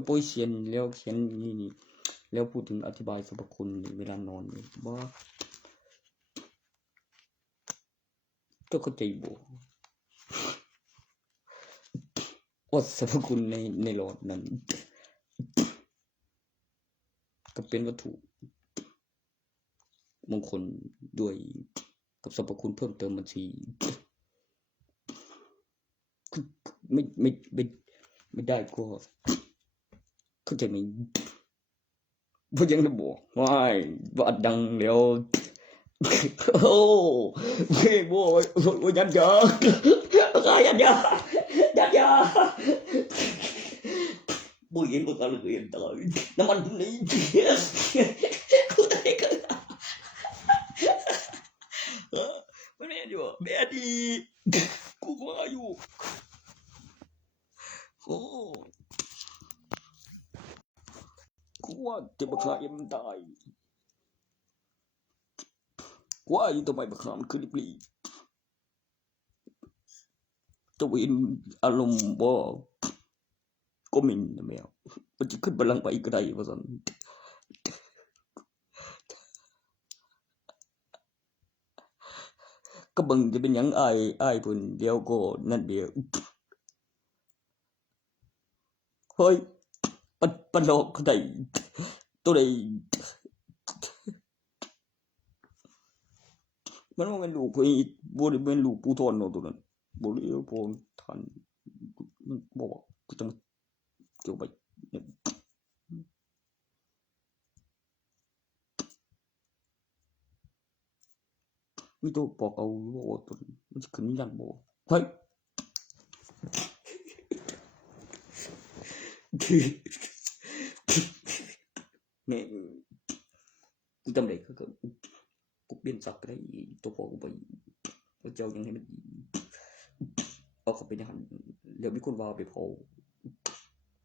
จะโปรยเขียนแล้วเขียนนี่แล้วพูดถึงอธิบายสรรพคุณเวลานอนว่าเจ้าเข้าใจบ่ว่าสรรพคุณในหลอดนั้นก็เป็นวัตถุมงคลด้วยกับสรรพคุณเพิ่มเติมบัญชีไม่ได้ก็เข้าใจไหมเพราะยังจะบอกว่าดังแล้วโอ้ไม่บอกว่ายันยาก็ยันยาบุญเห็นบุญกันเลยตลอดน้ำมันนี่กูได้กันไม่ได้อยู่แม่ดีกูว่าอยู่โอ้กูว่าจะบักขามมันตายกูว่าอยู่ทำไมบักขามคือรีบจะเห็นอารมณ์บ่ก็มินนะแมวมันจะขึ้นบัลลังก์ไปก็ได้ว่าสันก็บังจะเป็นยังไอ้เพิ่นเดียวก็นั่นเดียวเฮ้ยปันหลอกเขาได้ตัวใดมันว่าเป็นลูกเพิ่นบ่ได้เป็นลูกปู่ทอนเนาะตัวนั้นบ่ได้พอทันมันบอกกูจะเกี่ยวไปมีตัวบอกเอาว่าตัวมันจะขึ้นยันบ่เฮ้ยแม่กูจำได้ก็กูเปลี่ยนสักก็ได้ตัวพอกูไปแล้วเจ้ายังให้มันเอาเข้าไปในหันเดี๋ยวมีคนว่าไปเผา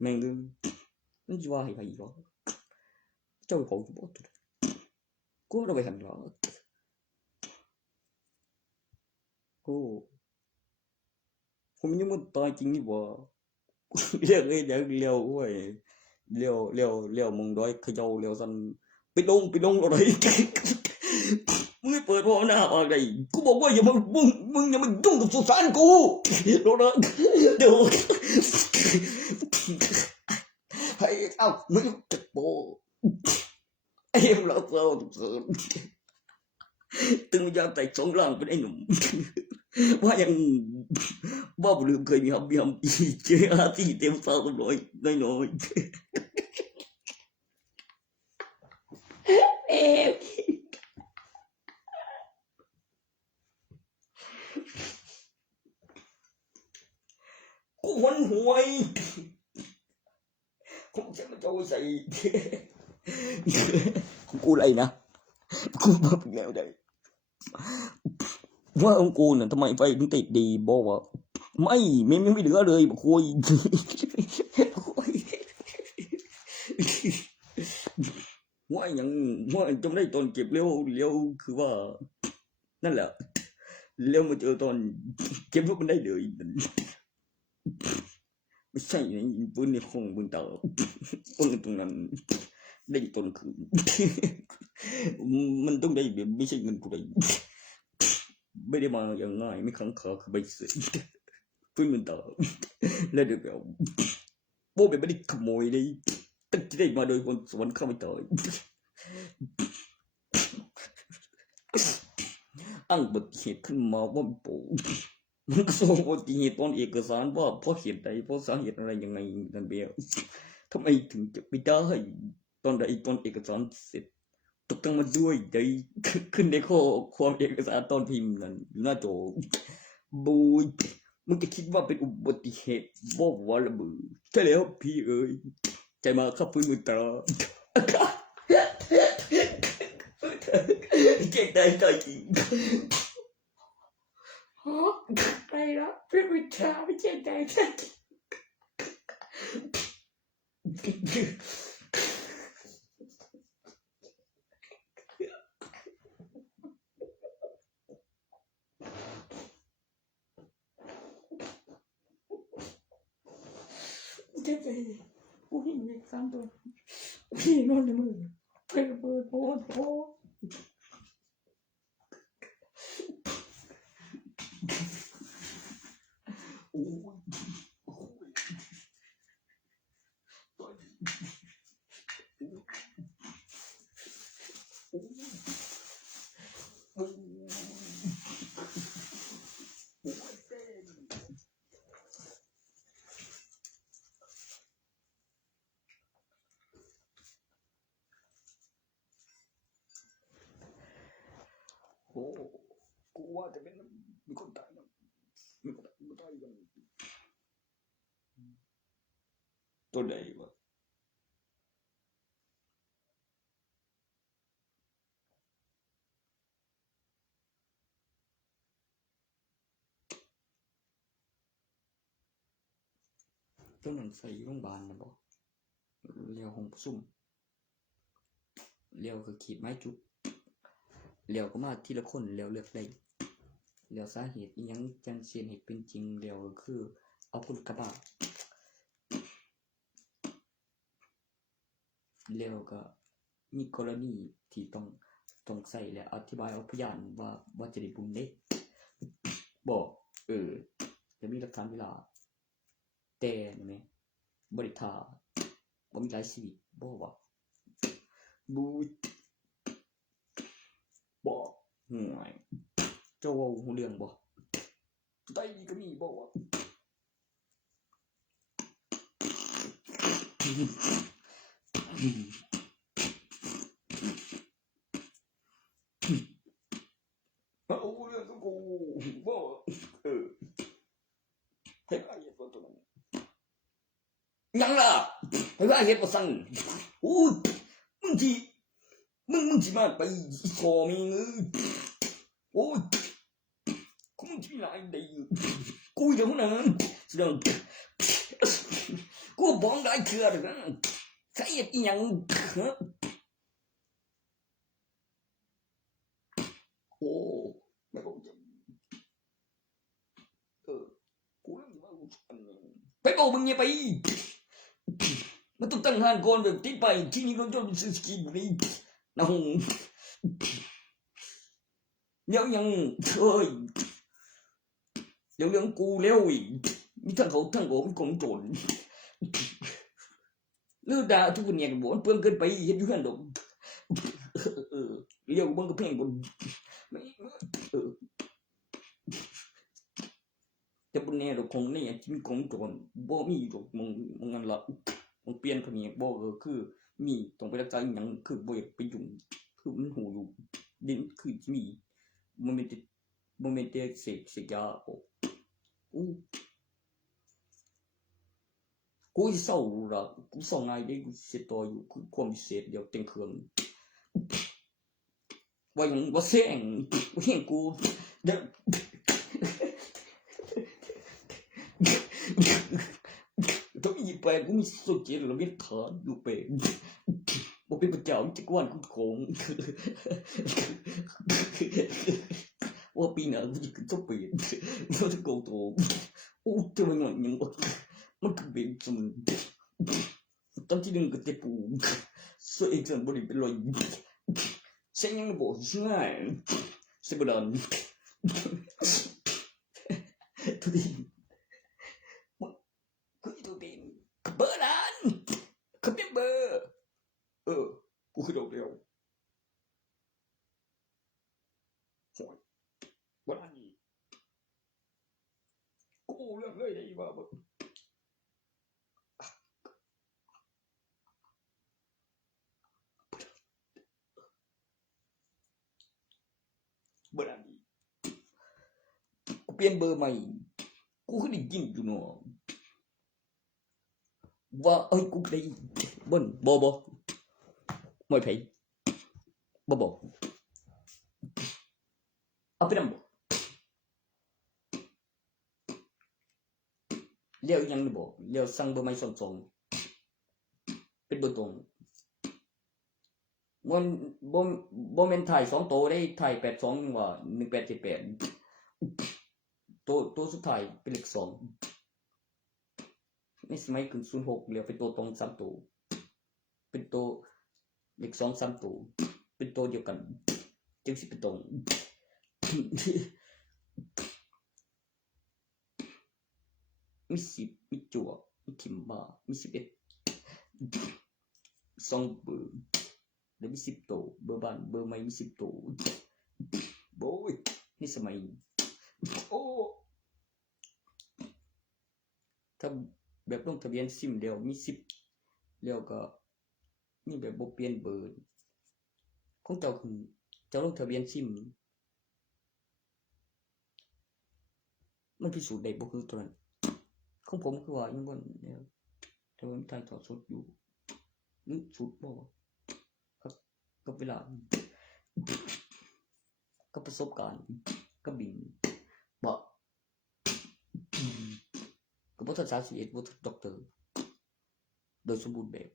แม่งเลยมันจะว่าให้ใครอีกวะเจ้าไปเผาอยู่บ่ตัวกูเอาไปหันหรอโอ้ผมยังมันตายจริงนี่บ่เรียกเลยอย่างเลี้ยวเว้ยเลี้ยวมึงด้อยเขย่าเลี้ยวสันไปลงอะไรมึงไม่เปิดพ่อหน้าออกไงกูบอกว่าอย่ามึงอย่ามายุ่งกับสุสานกูโดนเดี๋ยวให้มึงจะโปไอ้เราตึงยาแต่สองล่างเป็นไอ้หนุ่มว่ายังบ้าบุรุษเคยมีฮับเจ้าที่เต็มฟ้ากันน้อยกูหวนหวยคงจะมาโจใส่กูอะไรนะกูมาเป็นแนวใดว่าองกูน่ะทำไมไฟถึงติดดีบอกว่าไม่เหลือเลยบอกคุยว่าอย่างว่าจำได้ตอนเก็บเลี้ยวคือว่านั่นแหละเลี้ยวมาเจอตอนเก็บรูปมันได้เลยไม่ใช่ในปืนในห้องปืนเต่าปืนตรงนั้นได้ตอนคืนมันต้องได้แบบไม่ใช่เงินกูได้ไม่ได้มาอย่างง่ายไม่ขังขาคือใบเสร็จปืนมันเต่าแล้วเดี๋ยวแบบโบ้แบบไม่ได้ขโมยเลยตั้งใจได้มาโดยคนสวรรค์เข้าไม่ต่อยอ้างอุบัติเหตุขึ้นมาว่าปู่มันก็ส่งอุบัติเหตุตอนเอกสารว่าเพราะเหตุใดเพราะสาเหตุอะไรยังไงนั่นเดียวทำไมถึงจะไปได้ตอนใดตอนเอกสารเสร็จตกตั้งมาด้วยใจขึ้นในข้อความเอกสารตอนพิมพ์นั่นหน้าจอบูยมึงจะคิดว่าเป็นอุบัติเหตุว่าระเบิดใช่แล้วพี่เอ๋ยใจมาขับพื้นมือตาเก่งได้ใจจริงฮะไปแล้วเป็นวิชาไม่ใช่ใจจริงจะไป กูเห็นเลข3ตัวพี่นอนในมือไฟระเบิดโอ้โหโอ้ยโอ้ยตอนนี้โอ้ยเต้นโอ้กูว่าจะเป็นมีคนตายนะมีคนตายกันตัวใดวะตัวนั้นใส่โรงพยาบาลนะบอกเลี้ยวห้องซุ่มเลี้ยวก็ขีดไม้จุดเลี้ยวก็มาทีละคนเลี้ยวเลือกได้เลี้ยวสาเหตุยังจังเสียนเหตุเป็นจริงเลี้ยวก็คือเอาคนกระบะเลี้ยวก็มีกรณีที่ต้องใส่และอธิบายเอาพยานว่าจะได้บุญเด้บอกจะมีหลักฐานเวลาแต่นี่ไหมบริทาบ่มีหลายชีวิตบ่ว่าบูบ่ห่วยเจ้าเว้าฮู้เรื่องบ่ไตก็มีบ่ว่าเอาเรื่องของกูบ่ให้ไอ้เฮ็ดบ่ตัวนั้นยังล่ะให้ไอ้เฮ็ดบ่ซั่นโอ้ยมึงสิมาไปขอมีเงินโอ้ยกูมึงสิหลายได้กูอยู่นั่นสิดังกูบ้องได้เถื่อนะใครเฮ็ดอีหยังโอ้ไม่บอกจะกูเรื่องว่าไปบอกมึงอย่าไปมันต้องตั้งหานก่อนแบบที่ไปที่นี่ก็จะเป็นสกินนี่นะฮงเดี๋ยวยังเฮ้ยเดี๋ยวยังกูเร็วอีกมีทั้งเขาทั้งผมกงโจรเลือดด่าทุกคนเนี่ยบอกเพิ่มเกินไปเห็นอยู่ขันดมเรียกมึงก็เพ่งบนแต่บนเนี่ยเราคงเนี่ยที่มีกงโจรบ่มีหรอกมึงงั้นละมึงเปลี่ยนคนนี้บ่คือมีต้องไปรักษาอย่างคือบ่อยากไปยุ่งคือมันหูอยู่ดินคือมีโมเมนต์เสกยาโอ้กูเศร้าละกูส่งไงได้กูเสียตัวอยู่คือความพิเศษเดียวเต็งเครื่องว่าอย่างว่าเสียงว่าเห็นกูเดี๋ยวต้องอีไปกูมีสุดเจริญแล้วมีฐานอยู่เป็นบ่เป็นพระเจ้าจักรวาลกูโกงว่าปีหน้ากูจะขึ้นสปีดเราจะโกงตัวโอ้เจอมันหน่อยยังวะมันคือเป็นสมุนตอนที่หนึ่งก็เจ็บปูส่วนอีกส่วนบริเป็นรอยเส้นยังบอกง่ายเส้นบดอนทุกทีคือตัวเป็นเบอร์นั้นเขาเป็นเบอร์กูคือดอกเดียวโหยวันนี้กูเรื่องเลยได้บ้าบ่เบอร์นี้กูเปลี่ยนเบอร์ใหม่กูคือได้ยินอยู่เนาะว่ากูได้บ่นบ่ไม่ไผบ่เอาไปนำบ่เลี้ยวยังบ่เลี้ยวสั่งเบอร์ใหม่2เป็นเบอร์ตรงมันบ่แม่นถ่าย2โตได้ถ่าย82นี่ว่า1878ตัวสุดท้ายเป็นเลข2 ในสมัยขึ้น06เหลือเป็นตัวตรง3ตัวเป็นตัวเลข2 3ตัวเป็นตัวเดียวกันจึงสิเป็นตรงมี10มีจั่วมีทิมบ้ามี11 2เบอร์แล้วมี10ตัวเบอร์บ้านเบอร์ใหม่มี10ตัวโบ้ยนี่สมัยโอ้ถ้าแบบลงทะเบียนซิมเดียวมี10แล้วก็มีแบบบ่เปลี่ยนเบอร์ของเจ้าคือเจ้าลงทะเบียนซิมมันพิสูจน์ได้บ่คือตัวนั้นของผมคือว่ายังบ่แล้วแต่ว่ามันถ่ายทอดสดอยู่หรือสุดบ่ครับกับเวลากับประสบการณ์กับบินบ่กับบ่ทัน31บ่ทันด็อกเตอร์โดยสมบูรณ์แบบ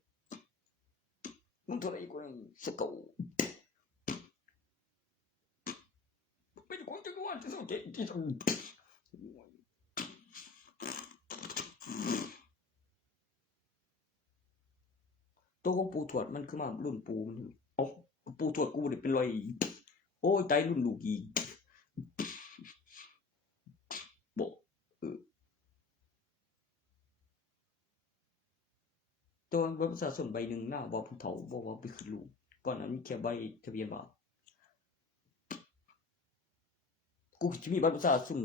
มันเท่าไหร่กว่าสกอไม่ได้ของจังหวัดที่สุดที่สุดตัวของปูถวดมันคือมารุ่นปูมันเอ้าปูถวดกูได้เป็นรอยโอ้ยตายรุ่นลูกอีกบ่ตัวบัตรประชาชนใบหนึ่งหน้าบอกผู้เฒ่าบอกว่าไปขึ้นลูกก่อนนั้นมีแค่ใบทะเบียนบ้านกูจะมีบัตรประชาชน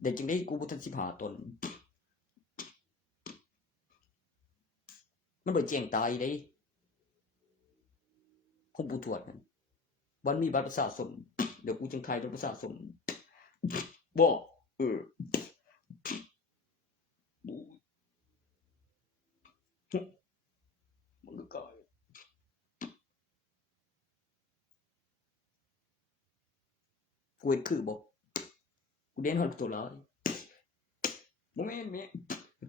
แต่จังได้กูบ่ทัน15ตนมันบ่แจ้งตายเด้ของผู้ตรวจนั่นวันมีบัตรประชาชนเดี๋ยวกูจึงถ่ายบัตรประชาชนบ่มันก็กลายกูเห็นคือบ่กูเด่นฮอดตัวแล้วบ่แม่น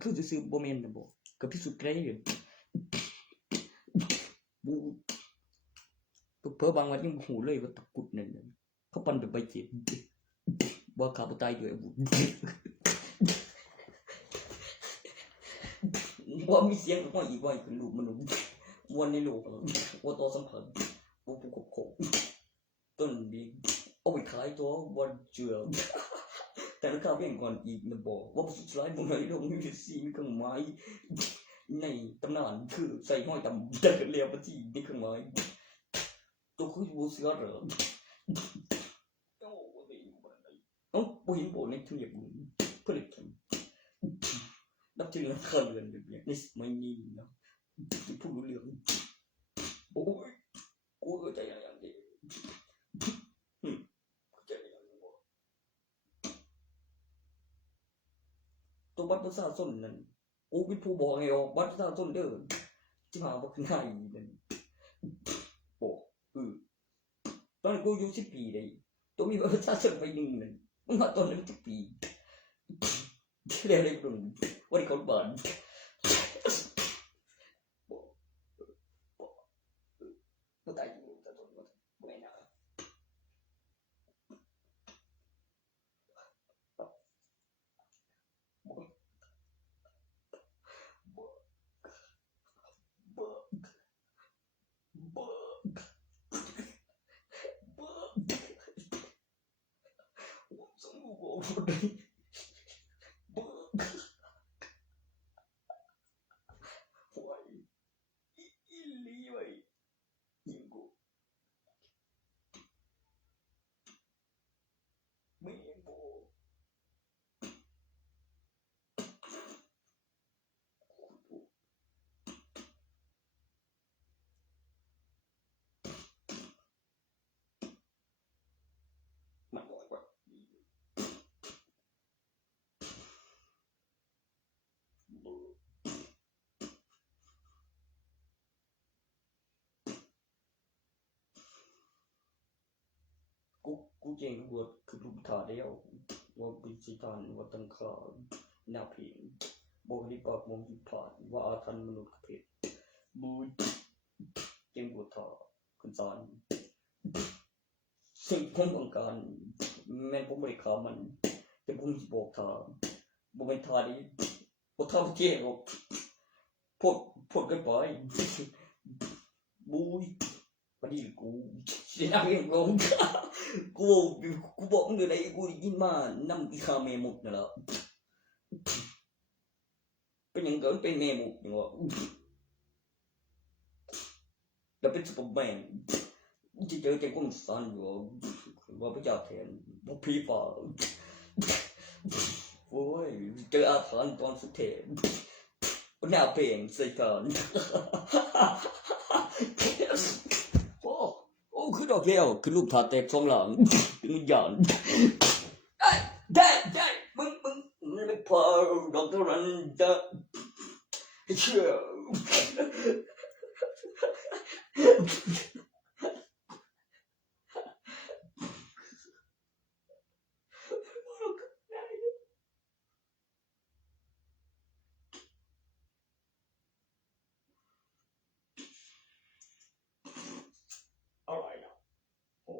คือซื่อๆบ่แม่นน่ะบ่ก็พิสูจน์ได้อยู่บูเพิ่บางวันยังหูเลยว่าตะกุดนั่นเขาปั่นเป็นใบเจ็บบ่ขาบ่ตายอยู่ไอ้บุบ่มีเสียงก็อีกว่าเป็นลูกมนุษย์วนในโลกว่าตัวสัมพันธ์บ่ผู้กบกต้นดีเอาไปขายตัวบ่เชื่อแต่ราคาเพียงก่อนอีกนะบอกว่าสุดท้ายมันไม่ลงมีสีมีเครื่องไม้ในตำนานคือใส่ห้อยตำแต่เรียบที่ในเครื่องไม้ตัวคือบูเสือเหรอโอ้บ่เห็นบ่ในทุเรียนผลิตกันนับถือนักข่าวเรือนแบบนี้ในสมัยนี้นะพูดรู้เรื่องโอ้ยกูเข้าใจอย่างนี้ตัวบัตรประชาชนนั่นโอ้เป็นผู้บอกไงออกบัตรประชาชนเด้อที่มาบอกง่ายนั่นบอกตอนกูอยู่10 ปีเลยตัวมีบัตรประชาชนไปหนึ่งนั่นมึงมาตอนนั้น10 ปีเรียกอะไรกลุ่มวันนี้เขาบ้านก็ตายอยู่แต่ตอนนั้นไม่น่าสมบูรณ์บอกเลยมันบอกว่ากูเก่งว่าคือรูปถ่ายเดียวว่าเป็นสิทานว่าตั้งค่าหน้าเพลงบอกให้ปากมองที่ผ่านว่าอาถรรพ์มนุษย์เพศบูเก่งกว่าถ่าคุณสารสิ่งผมต้องการแม่ผมบริการมันแต่ผมจะบอกถ่าบ่เป็นถ่าดี พอเท่าเที่ยงพูดกันไปบุยพอดีกูเสียงยังงงกูบอกมึงเลยกูได้ยินมาน้ำอีคาเมมุกนั่นแหละเป็นยังไงเป็นเมมุกอย่างวะแล้วเป็นซุปเปอร์แมนจะเจอใจกูสั่นอยู่ว่าพระเจ้าแทนว่าพี่ฟ้าโอ้ยเจออาถรรพ์ตอนสุดเทพหน้าเพลงใส่กันโอ้คือดอกเลี้ยวคือลูกถาแตกสองหลังเป็นวิญญาณได้มึงไม่พอดอกเท่านั้นจะเชื่ออะไรอ่ะโอ้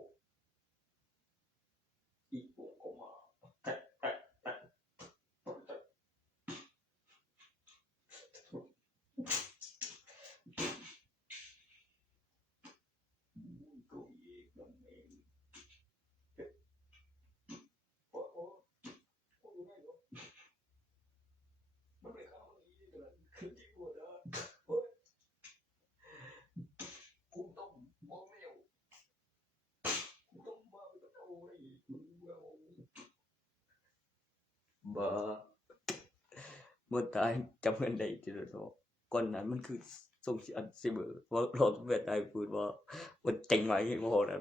อีกพวกก็มาบ้าเมื่อตายจำเป็นได้ทีเดียวก่อนนั้นมันคือส่งอันซิเบอร์ว่าเราต้องแบบตายพูดว่ามันเจ๋งไหมพอนะ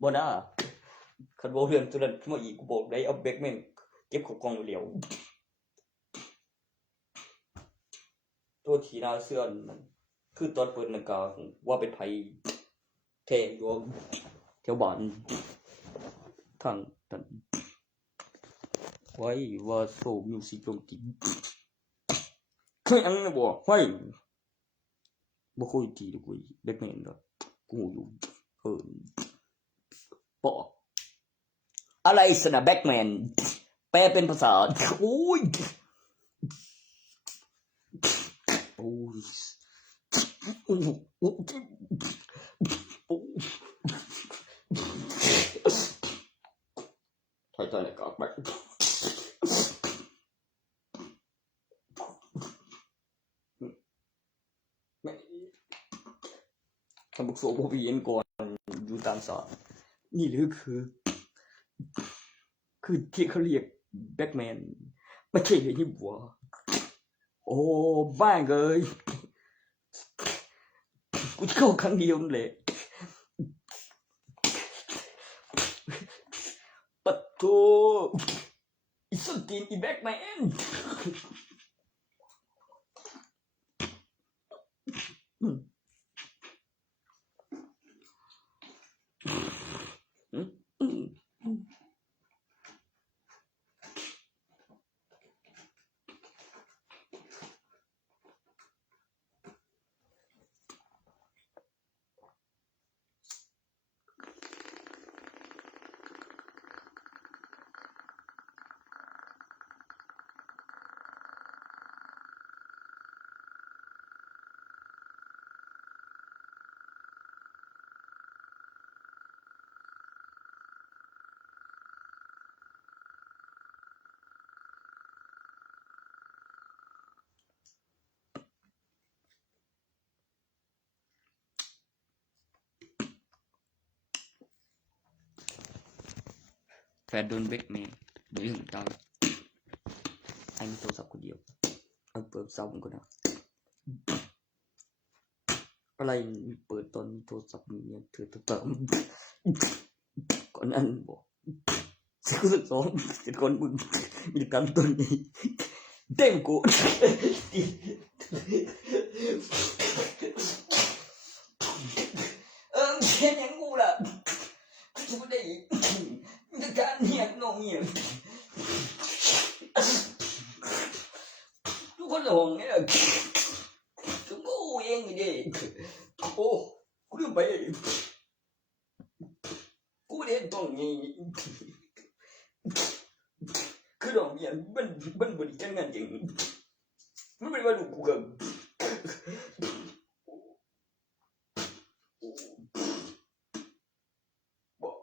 บ่น่าคันบ่เรื่องตัวนั้นขึ้นมาอีกกูบอกได้เอาแบกแม่งเก็บของกองเหลียวตัวทีน่าเชื่อนั่นคือตอนเปิดนาฬิกาว่าเป็นไผแทงอยู่แถวบ้านทางนั้นไว้ว่าโซมิวสิกลงติคืออันนั้นบ่ไว้บ่ค่อยดีดอกเว้ยแบกแม่งดอกกูอยู่บ่อะไรสนะแบกแมนแปลเป็นภาษาโอ้ยโอ้ยโอ้โอ้โอ้ถอยเลยก็แบบทำบุกโซโบวีเอ็นก่อนอยู่ตามสารนี่หรือคือที่เขาเรียกแบทแมนไม่ใช่เลยนี่บัวโอ้บ้าเลยกูจะเข้าครั้งเดียวนั่นแหละปัดโถอีสุดตีนอีแบทแมนแฟนโดนเบกแมนเดี๋ยวถึงตายไอ้มีโทรศัพท์คนเดียวเอาเปิดซับก่อนนะอะไรเปิดตอนโทรศัพท์มีเนี่ยเธอเติมก่อนนั้นบอกกูสึกสองเป็นคนมึงมีการต้นนี้เต็มกูแค่ยังกูล่ะกูไม่ได้จะการเงียบนองเงียบทุกคนหลงเนี่ยถึงกูเองนี่โอ้กูลืมไปกูเรียนตรงนี้ คือดอกเบี้ยมันบริการงานจริงมันเป็นว่าลูกกูกับบอก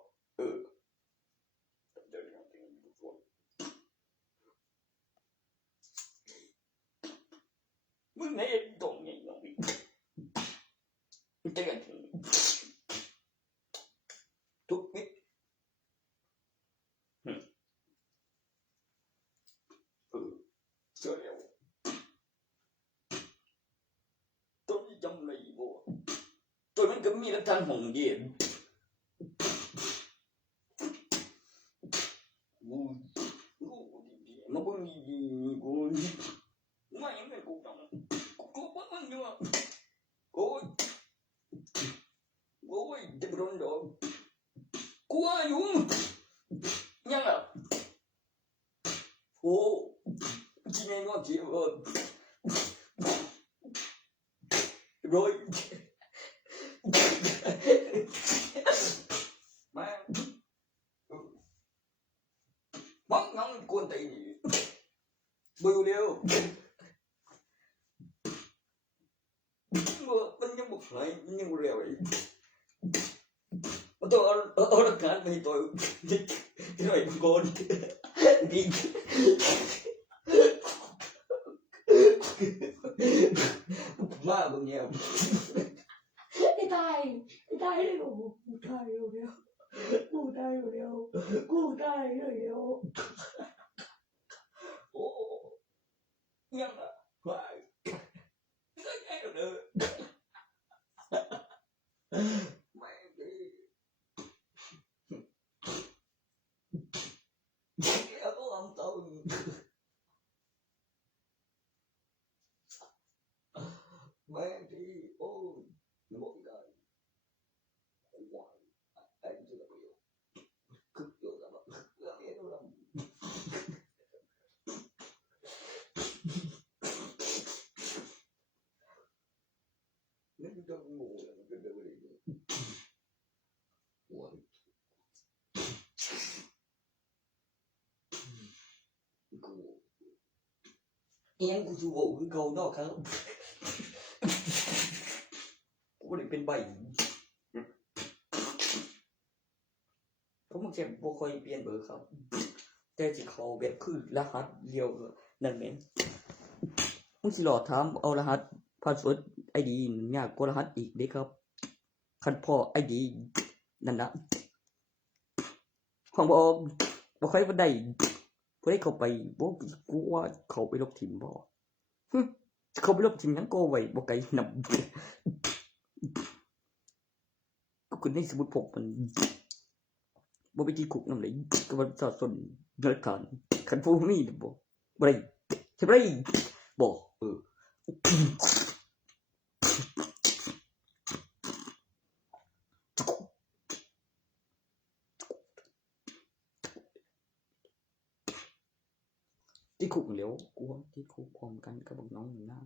มึงไหนตรงนี้น้องพี่มึงจะกันทุกวิเสียแล้วต้นจำไม่บ่ต้นมันก็มีทางห้องเย็นมาเบิ่งดีๆกูมายังไงกูต้องกูเบิ่งอยู่อ่ะโอ้ยเจ็บร้อนดอกกูอายุยังอ่ะโอ้จริงไงเนาะเจ็บrồi mà bắn ngắm con tị bưu liêu bên những một ngày nhưng một rèo ấy tôi ở đất cát này tôi cái này con đi ma bằng nhiều cái tai đấy đủ tai rồi đeo cụ tai rồi đeo cụ tai rồi đeo ô nhưng mà phải cái này rồi được mẹ đi cái có ông tôi mẹ đi ôi mỗi ngày hoài anh chưa được hiểu cực vô ra mà cực nghe đâu làm nên trong ngủ là cái điều gì hoài em của chú bộ cái câu đó khôngกูได้เป็นใบเพราะมึงจะบ่ค่อยเปลี่ยนเบอร์เขาแต่สิเขาแบบคือรหัสเดียวนั่นแหละมึงสิหลอกถามเอารหัสพาสเวิร์ด ID ยากกว่ารหัสอีกเด้ครับคันพอ ID นั่นน่ะของบ่ค่อยบ่ได้บ่ได้เข้าไปบ่กูว่าเข้าไปลบทิ่มบ่เข้าไปลบทิ่มหยังก็ไว้บ่ไกลนำก็ในสมุดพกมันบ่ไปที่คุกนำเลยก็ว่าสะสมเงินกันคันผู้มีบ่ได้ใช่บ่ได้บ่ที่คุกแล้วกูว่าที่คุกพร้อมกันกับน้องหน้า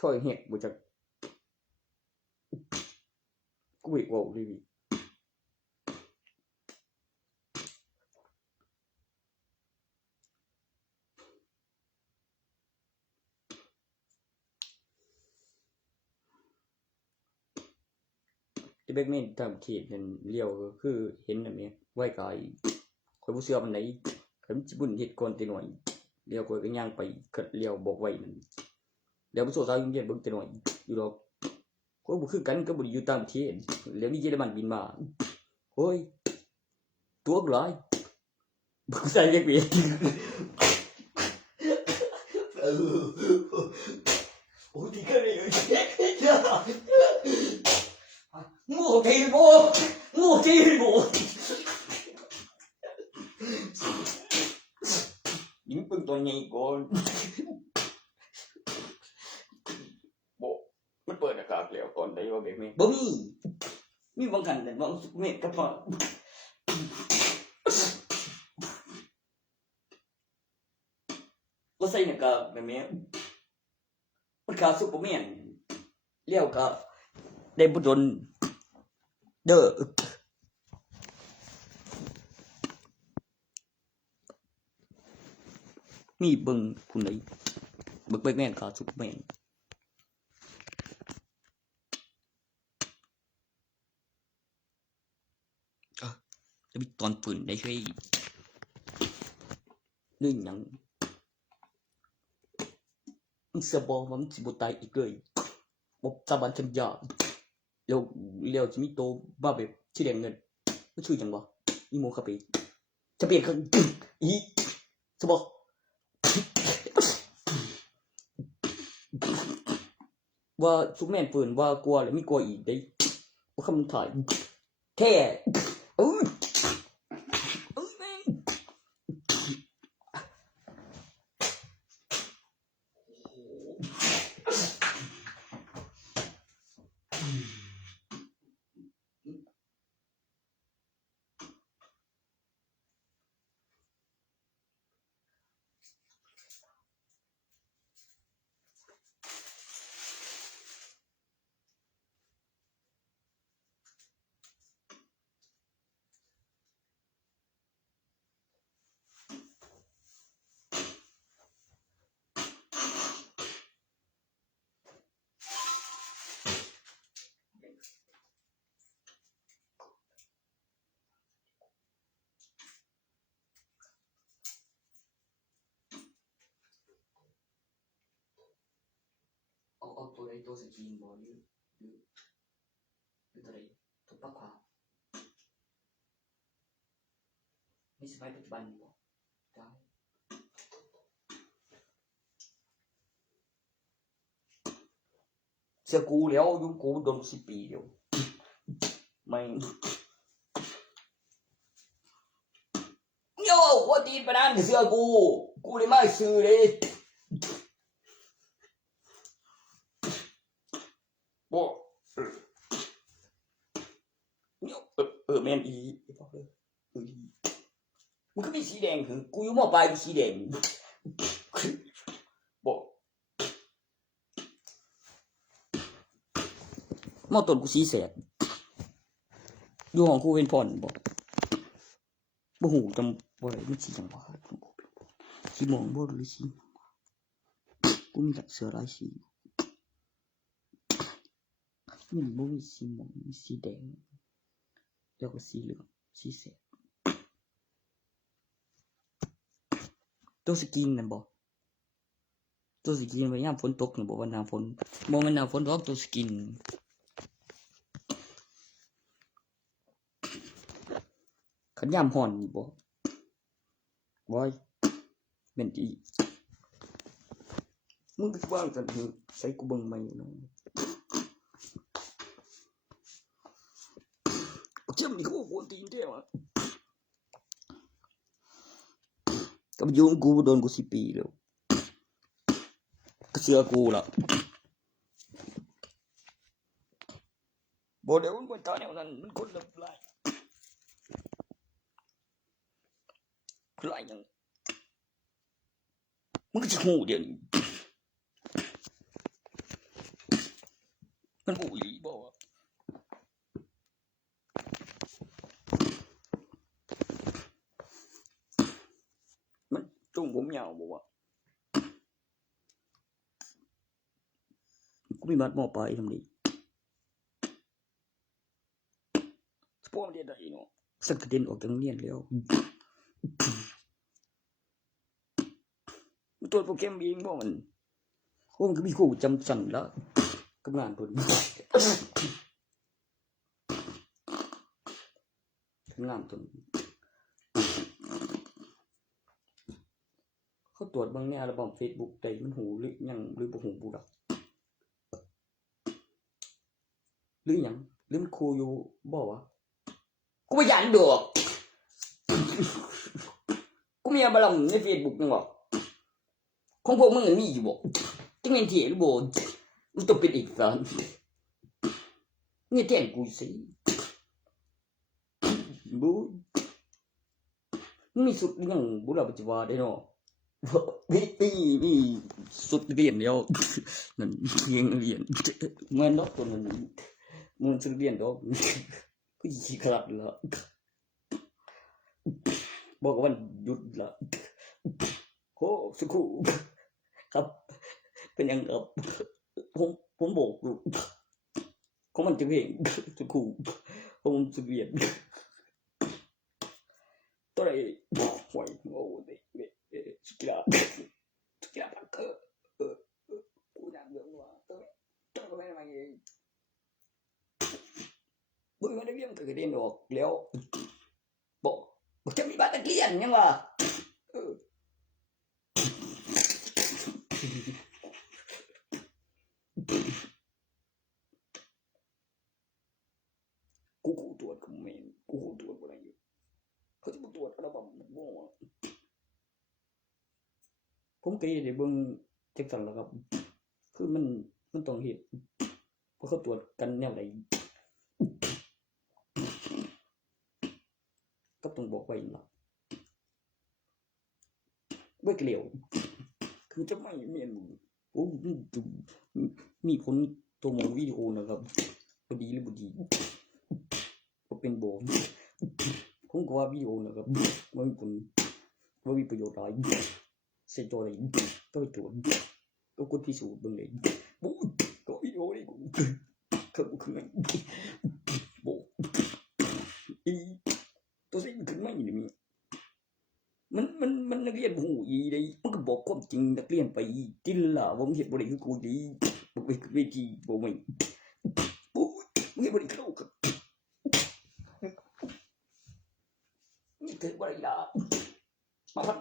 ถอยเห็กบ่จักกูอีกว่าเลยที่แบกเมนตามเขตนั่นเลี้ยวก็คือเห็นอันนี้ไว้กายข่อยบ่เชื่อปานใดคันสิบุญเฮ็ดก่อนแต่น้อยเลี้ยวข่อยก็ย่างไปคัดเลี้ยวบอกไว้นั่นเดี๋ยวไปโซซาอยู่เรียนเบิ่งแต่น้อยอยู่ดอกข่อยบ่คือกันก็บ่ได้อยู่ต่างประเทศแล้วมีเยอรมันบินมาโอ้ยตัวหลายบ่ใส่เล็กเวียโอ้ยที่ก็ได้งูที่บ่ยิงปืนตัวใหญ่ก่อนบ่มันเปิดอากาศแล้วก่อนได้ว่าแบบนี้บ่มีบางคันแต่บางเม็ดก็พอก็ใส่หน้ากากแบบนี้มันขาดซุปเปอร์แมน เลี้ยวก็ได้บุดนเด้อมีเบิ่งผู้ใดเบิ่งไปแม่นก็สุดแม่นจะมีตอนปืนได้ช่วยนึงหยังมันสบอมันสิบ่ตายอีกเลยบ่สาบานสัญญาแล้วจะมีโตบ้าแบบสีแดงเงินมันชื่อหยังวะอีโมคาเปจะเปลี่ยนคืออีสบอว่าซุปแม่นปืนว่ากลัวหรือไม่กลัวอีกได้ว่าคำถ่ายแท้แม่งเอาตัวใดตัวสกรีนบอลหรือตัวใดตัวปักขวาไม่สบายปัจจุบันบ่ได้เสียกูแล้วยุ่งกูโดน10 ปีเดียวไม่โย่ว่าตีนปะนั่นเสื้อกูเลยไม่ซื้อเลยโอ้แมนอีบอกเลยมันก็มีสีแดงคือกูอยู่มอปลายสีแดงบอกมอต้นกูสีแสดอยู่ห้องกูเป็นพรบอกบ่หูจำบ่อะไรมันสีจังหวะสีมองบ่หรือสีกูมีแต่เสื้อลายสีมันบ่มีสีม่วงมีสีแดงแล้วก็สีเหลืองสีแสดตัวสกินนั่นบ่ตัวสกินไว้ยามฝนตกนี่บ่ว่าหน้าฝนบ่แม่นหน้าฝนดอกตัวสกินคันยามร้อนนี่บ่บ่แม่นอีมึงไปวางซั่นใส่กูเบิ่งใหม่เนาะเจ้านี่กูโหตีนแท้ว่ะกับยุ่งกูโดนกู10 ปีแล้วก็เชื่อกูล่ะบ่เดี๋ยวมันตาแนวนั้นมันคนละลายลายยังมึงก็จะหูเดี๋ยวนี้มันหูอีบ่วะมันจุ่มผมยาวบ่วะกูมีบัตรมอปลายทำดีสปอร์ตเรียนได้เนาะสักกระเด็นออกจากโรงเรียนแล้วมันตัวโปรแกรมเองบ่มันโอ้มันก็มีคู่จำสั่นแล้วกับงานตัวนี้ทำงานตัวนี้เขาตรวจบางแนวระบบ Facebook ได้มันหูหรือยังหรือบ่หูบ่ดอกหรือยังหรือมันครูอยู่บ่วะกูบ่ยันดอกกูมีบารมีใน Facebook นึงบ่ของพวกมึงมีอยู่บ่จังแม่นเที่ยหรือบ่มันต้องเป็นอีกซะนี่แทนกูสิบ่มึงมีสุดยังบ่ล่ะปัจจุบันได้เนาะ มีสุดเรียนเดียวนั่นเพียงเรียนเมื่อนอกตัวนั้นมันสุดเรียนดอกก็ขี้ขลาดละบอกว่าหยุดละโอ้สักครู่ครับเป็นยังครับผมบอกอยู่เขามันจะเพลงสักครู่ผมสุดเรียนตัวไหนหวยโง่เลยสกิลาปักเกอร์กูอยากเรื่องว่าตัวไม่ทำไมมึงไม่ได้เรียนกับเรียนออกแล้วบอกจะมีบ้านตะเกียนยังวะกูตรวจคอมเมนต์กูตรวจอะไรอยู่เขาจะมาตรวจอะไรบ้างมั่วผมเคยได้เบิ่งแจ็คสันแล้วครับคือมันต้องเห็นเพราะเขาตรวจกันแนวไหนก็ต้องบอกไว้นะไม่เกลียวคือจะไม่เมียนโอ้มีคนตัวมองวิดีโอนะครับพอดีหรือบ่ดีก็เป็นโบผมก็ว่าวิดีโอนะครับมันมีผลว่ามีประโยชน์อะไรใส่ตัวอะไรก็ไปตรวจก็กดพิสูจน์เบิ่งเลยโบก็วิดีโอนี่กูคือไงโบอีตัวสิ่งขึ้นมาอย่างนี้มันนักเรียนหูอีได้มันก็บอกความจริงนักเรียนไปจินล่ะว่ามึงเห็นบ่ได้คือกูดีบอกไปเวทีบอกไม่มึงเห็นบ่ได้เข้าครับนี่เกิดบ่ได้ล่ะมาพัน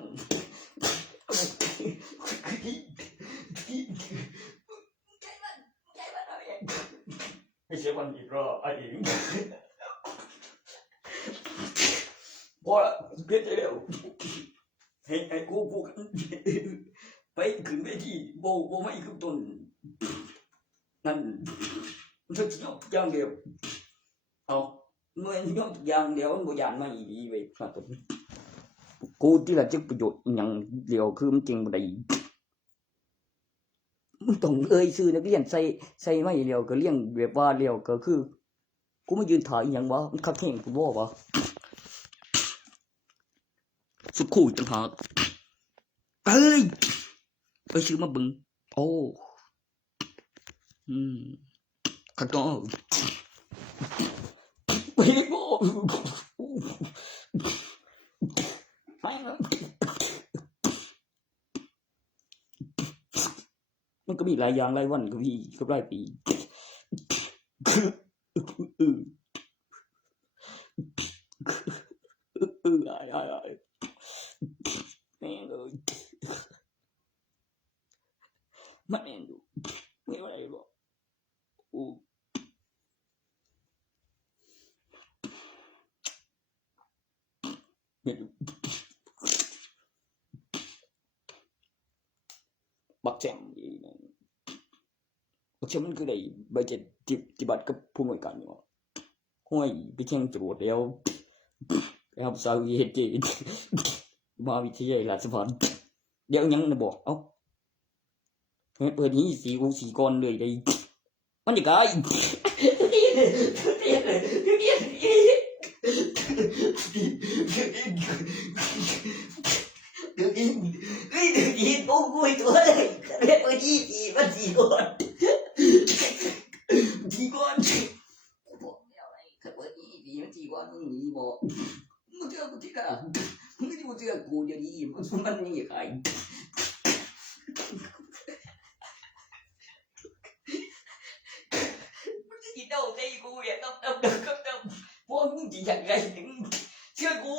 ไม่ใช่วันอีกรอบไอ้เองพอละเกิดใจแล้วให้กูพูดไปขึ้นเวทีโบไม่ขึ้นต้นนั่นมันจะยกอย่างเดียวเอาเมื่อยกอย่างเดียวมันบ่ยานมาอีดีเว้ยครับกูที่ละจึกประโยชน์อย่างเดียวคือมันจริงบ่ได้มึงต้องชื่อนักเรียนใส่ไม่เดียวก็เลี้ยงแบบว่าเดียวก็คือกูมายืนถ่ายอย่างวะมันคักแห้งกูบ่วะสุดคู่จังหากไปซื้อมาบึงโอ้ขัดต่อไปเลยบ่ไม่นะมันก็มีหลายอย่างหลายวันก็มีก็หลายปีแม่เลยแม่ดูไม่อะไรหรอกเนี่ยบักแจมบักแจมมันคืออะไรใบเจ็ดจิบัตกับผู้หน่วยการเนาะห้วยไปแข่งจรวดแล้วครับสาวเฮเจมาวิทยาลัยราชภัฏเดี๋ยวยังนะบอกเอ้าเปิดนี้สีก้อนเลยได้มันจะกลายđi bố vuiตัวเลยเรียกว่าที่สี่มันสี่คนสี่คนบอกไม่เอาอะไรถ้าเปิดที่สี่มันสี่คนมึงหนีบอกมึงเจอกูที่กะมึงไม่ได้กูเจอกูเดี๋ยวนี้มันนี่ใครมึงจะกินเต้าใจกูเนี่ยต้องพวกมึงจะยังไงถึงเชื่อกู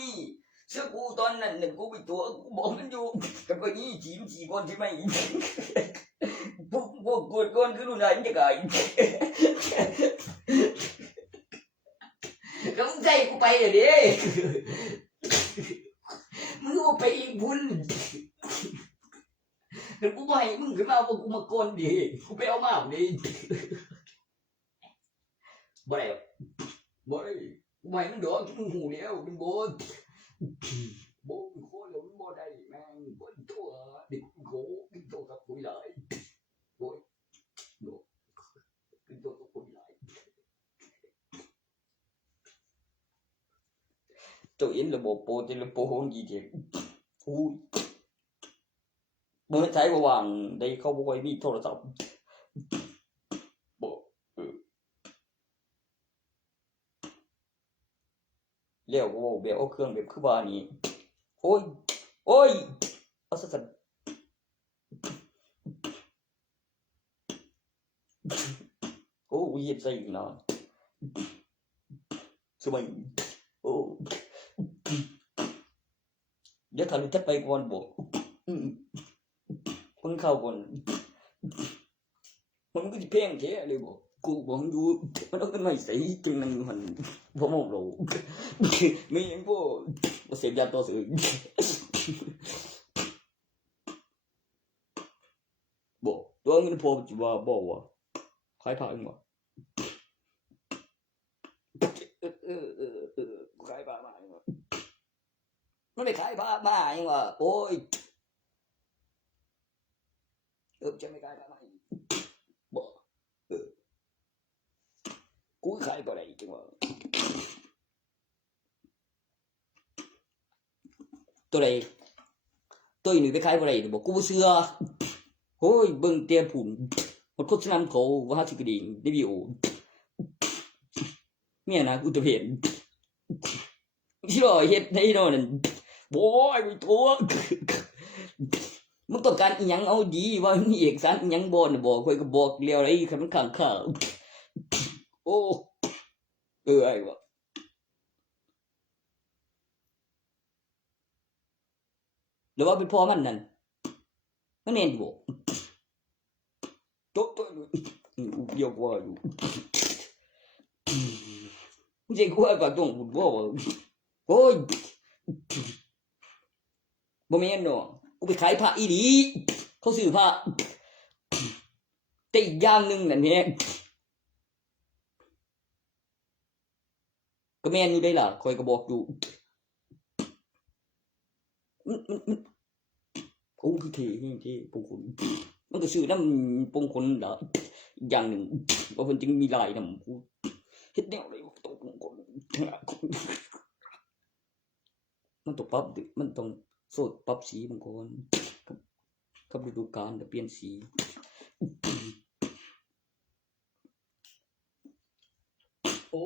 นี่เชื่อกูตอนนั้นเนี่ยกูไปตัวกูบอกมันอยู่กับคนนี้สี่คนใช่ไหมพวกกดก้อนคือรุ่นไหนจะไงก็มึงใจกูไปเลยดิมึงก็ไปบุญเดี๋ยวกูไปมึงขึ้นมาบอกกูมาก้นดิกูไปเอามาดิบ่ได้กูไปมึงดอกมึงหูแล้วมึงโบน bố khó lắm bố đây mang bố thua đi khổ đi tôi gặp quỷ lại bố đồ đi tôi gặp quỷ lại tôi yên là bộ thì là bộ hôn gì thiệt ui bố thấy bộ hoàng đây không có bị thô là sao bộ liệu bộ béo ô khương béo cứ bà này ôi ôi ơ sao thật ô uy hiếp gì nó số mình ôเดี๋ยวทะลุทัดไปก่อนบอกมึงเข้าก่อนมันก็จะเพ่งแค่เลยบอกกูบอกมึงอยู่มันต้องเป็นไม่ใส่จริงนั่นมันพอมองเราไม่ยังพวกเสพยาตัวสื่อบอกตัวเงินพอจะว่าบอกว่าใครพาเองวะใครพามาเองวะมันไม่ใครพามาเองวะโอ้ยจะไม่ใครพามาเองบอกกูใครพาอะไรจังวะตัวไหนตัวหนึ่งไปใครพาอะไรบอกกูเชื่อโอ้ยเบิ่งเตี้ยผุนมันโคตรนำเขาว่าสิกระดิ่งได้วิวเมียนะกูจะเห็นที่เราเห็นในนอนโว้ยไปตัวมึงต้องการอีหยังเอาดีว่ามีเอกสารอีหยังบ่น่ะบอกค่อยก็บอกเลี้ยวอะไรคันมันข้างข้าวโอ้ไอ้วะหรือว่าเป็นพ่อมันนั่นมันแม่นบ่โต๊ะเดียวกว่าอยู่มึงจะกูไอ้ปากตรงบุญบ่โอ้ยบ่แม่นเนาะกูไปขายพระอีหลีเขาซื้อพระแต่อีกอย่างนึงนั่นแฮะก็แม่นอยู่ได้ล่ะคอยก็บอกอยู่มันโอ้คือที่ปงคุณมันก็ซื้อนำปงคุณล่ะอีกอย่างนึงว่าเพิ่นจึงมีลายนำกูเฮ็ดแนวใดต้องปงคุณมันต้องปรับมันต้องโสดปรับสีมันก่อนกับฤดูกาลจะเปลี่ยนสีโอ้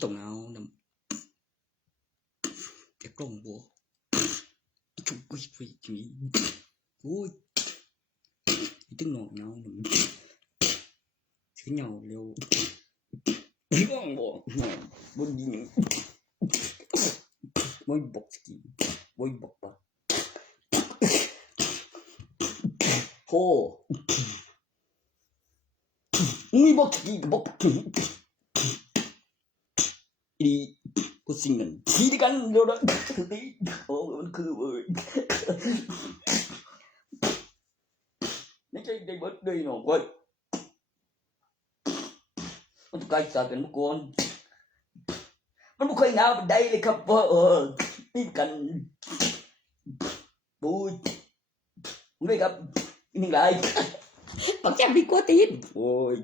tổng nào nằm cái công bố chung quy về chuyện ôi tiếng nổ nhau nằm cái nhau liều cái con bố bốn gì những mỗi bọc gì mỗi bọc ba hồ mỗi bọc gì bọc đi có sinh lần chỉ đi căn đâu đó đi ô cứ ơi cái đây bớt đây nó quayมันใกล้จะเป็นมุกคนมันไม่เคยหนาวได้เลยครับนี่กันบูดไม่ครับนี่ไรปักจังดีกว่าตีนโอ้ย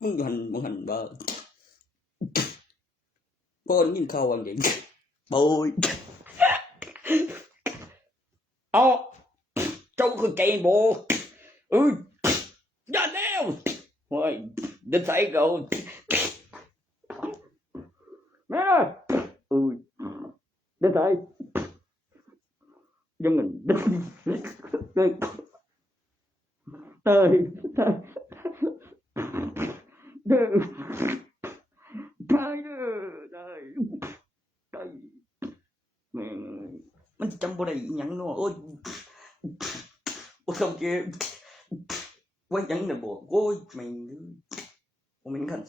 มึงหันบ้าก้อนยินข้าววันเด็กบูดเอาเจ้าคือเกย์โบอย่าแนวโอ้ยเดินสายเราแม่เดินสายยังเงินเดินเดินเดินเดินมันจำบ่ได้ยังเนาะโอ้ยโอ้ยเกี่ยว่ายังเนี่ยบอกโอ้ยmình khẩn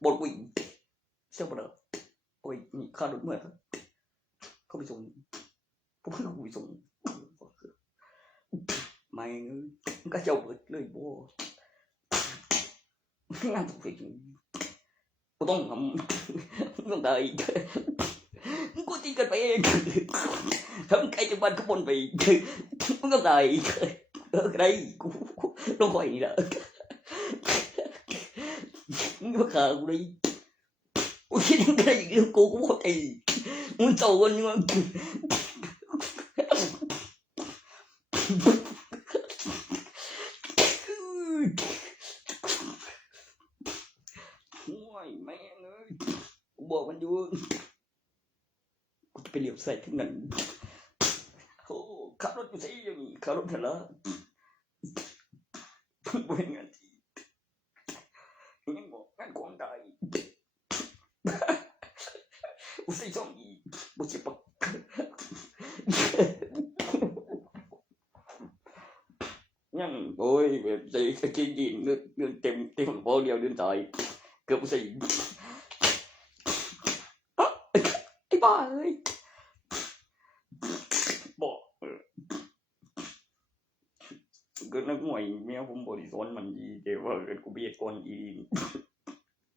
bột quỷ sao mà được ôi khá đúng rồi không bị dùng không bị dùng mày cá trâu bớt lời bố ngang thuộc về cô tông không đời có gì cần phải thấm cây cho ban có bồn về không đời ở đây đâu khỏi nữa bất ngờ đi ôi cái này cô cũng có thể muốn trâu nhưng mà ôi mẹ ơi bộ mình vui cái liệu sai thế này khá rất dễ khá rất là quên ngàn gì nhưng một ngàn con đại ủa sao xong gì một chiếc bậc nhưng ôi về gì cái gì nữa tìm vô điều điện thoại cướp gì ba ơi bỏ cái nó ngoài mèo không bỏ đi xóa mình gì để vào cái cô biết con gì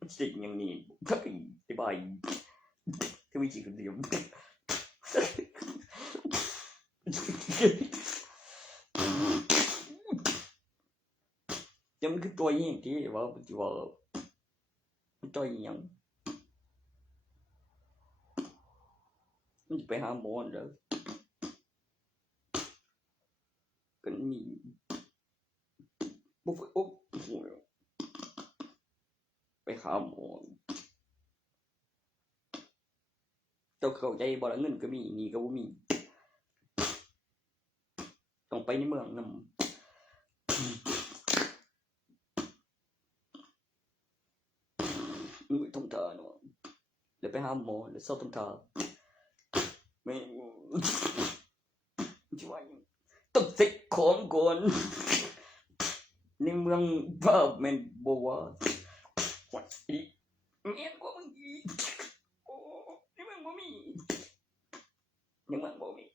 xịn như này thấp cái bài cái chỉ cần điểm giống cái trôi như thế vào trôi nhẫn phải ham món rồi กันมีบ่โอ้โหไปหาหมอเจ้าเข้าใจบ่ล่ะเงินก็มีหนี้ก็บ่มีต้องไปในเมืองนำทำท่าเนาะแล้วไปหาหมอแล้วเศร้าทำท่าแม่งสิว่าหยังต้องเซ็กของก่อนในเมืองบ้าแม่นบ่ว่าว่าอีแม่นกว่ามึงอีกโอ้ในเมืองบ่มีในเมืองบ่มี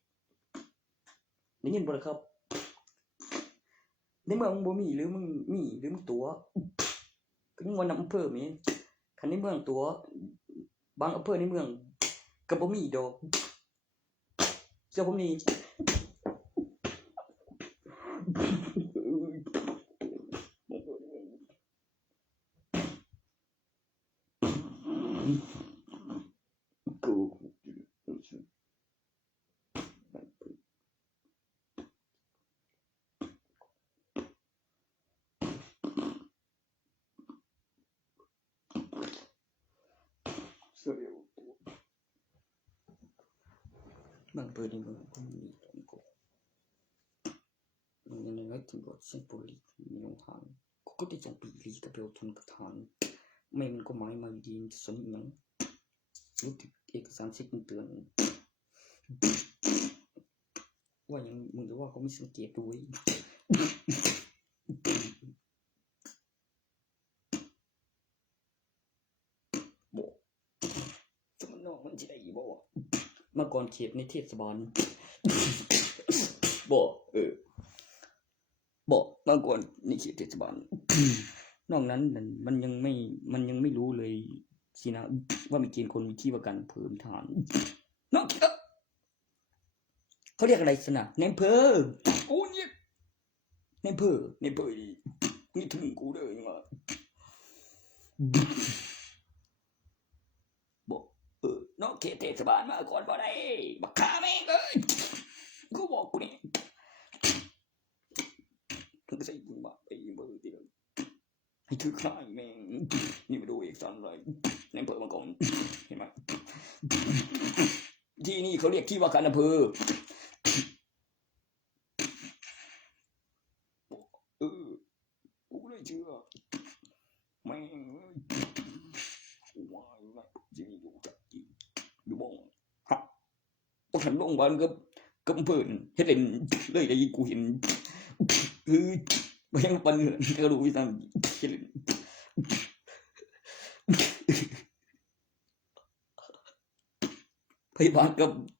ได้ยินบ่ล่ะครับในเมืองมึงบ่มีหรือมึงมีหรือมึงตัวก็ยังว่านำอำเภอแม่นคันในเมืองตัวบางอำเภอในเมืองก็บ่มีดอกเจ้าผมนี่กูเสียวบางเปิดในเมืองก็มีกูมันยังไงถึงบอกเส้นโปลิมีลงทางก็ได้ส่งปีลีกับเบลทนประธานไม่มันก็หมายมาดีสนยังรู้ถึงเอกสารเช็คเตือนว่ายังมึงจะว่าเขาไม่สังเกตด้วยบอกจะมันนอกมันจะได้บอกมาก่อนเขตในเทศบาลบอกบอกมาก่อนในเขตเทศบาลนอกนั้นมันยังไม่รู้เลยสินะว่ามีเกณฑ์คนมีที่ประกันเพิ่มฐานนอกเขาเรียกอะไรสนะในอำเภอโอ้เนี่ยในอำเภอนี่ถึงกูเลยยังไงบอกนอกเขตเทศบาลมาก่อนบ่ได้บักฆ่าแม่งเลยกูบอกกูนี่ถึงใส่บุญบาปไปเบอร์ที่เลยให้ถือข้ายแม่งนี่มาดูเอกสารอะไรในอำเภอมาก่อนเห็นไหมที่นี่เขาเรียกที่ว่าการอำเภอกูเลยเชื่อแม่งว้ายนะจริงอยู่จักจริงดูบ้องฮะพอฉันลงบ้านก็อำเภอเฮ็ดเล่นเลยได้กูเห็นไม่ยังปันก็รู้วิธีเฮ็ดเล่นพยาบาล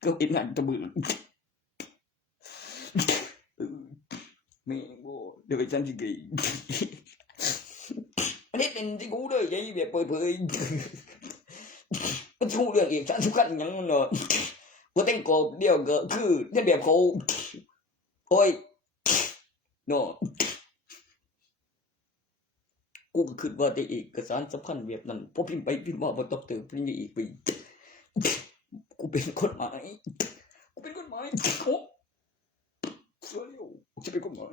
ก็เห็นงานตะมือแม่งโว้เดี๋ยวไปฉันสิกรีอันนี้เป็นที่กูเลยยังแบบเปิดเผยมันชูเรื่องเอกสารสำคัญอย่างนั้นเนาะกูแต่งกบเดียวก็คือในแบบเขาโอ้ยเนาะกูก็คิดว่าแต่เอกสารสำคัญแบบนั้นพอพิมพ์ไปพิมพ์มาบ่ตกเติมพิมพ์อีกไปกูเป็นกฎหมายโอ้เสียวจะเป็นกฎหมาย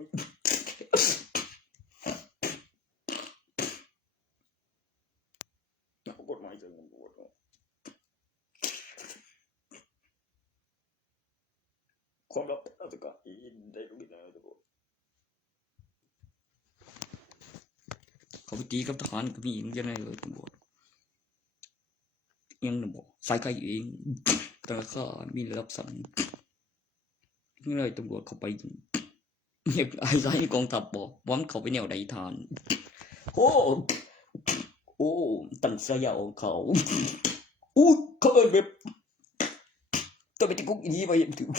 กฎหมายจะงงกว่าความลับราชการได้รู้ไม่ได้ตำรวจเขาไปตีกับทหารก็มีอย่างไรเลยตำรวจยังนะบอกสายไกลเองแต่ก็มีรับสั่งนี่เลยตำรวจเขาไปอยากไอ้สายกองทัพบอกว่าเขาไปแนวใดทานโอ้ตันเสียเอาเขาอู้เขาเอินแบบตัวไปที่กุ๊กอีไปถึง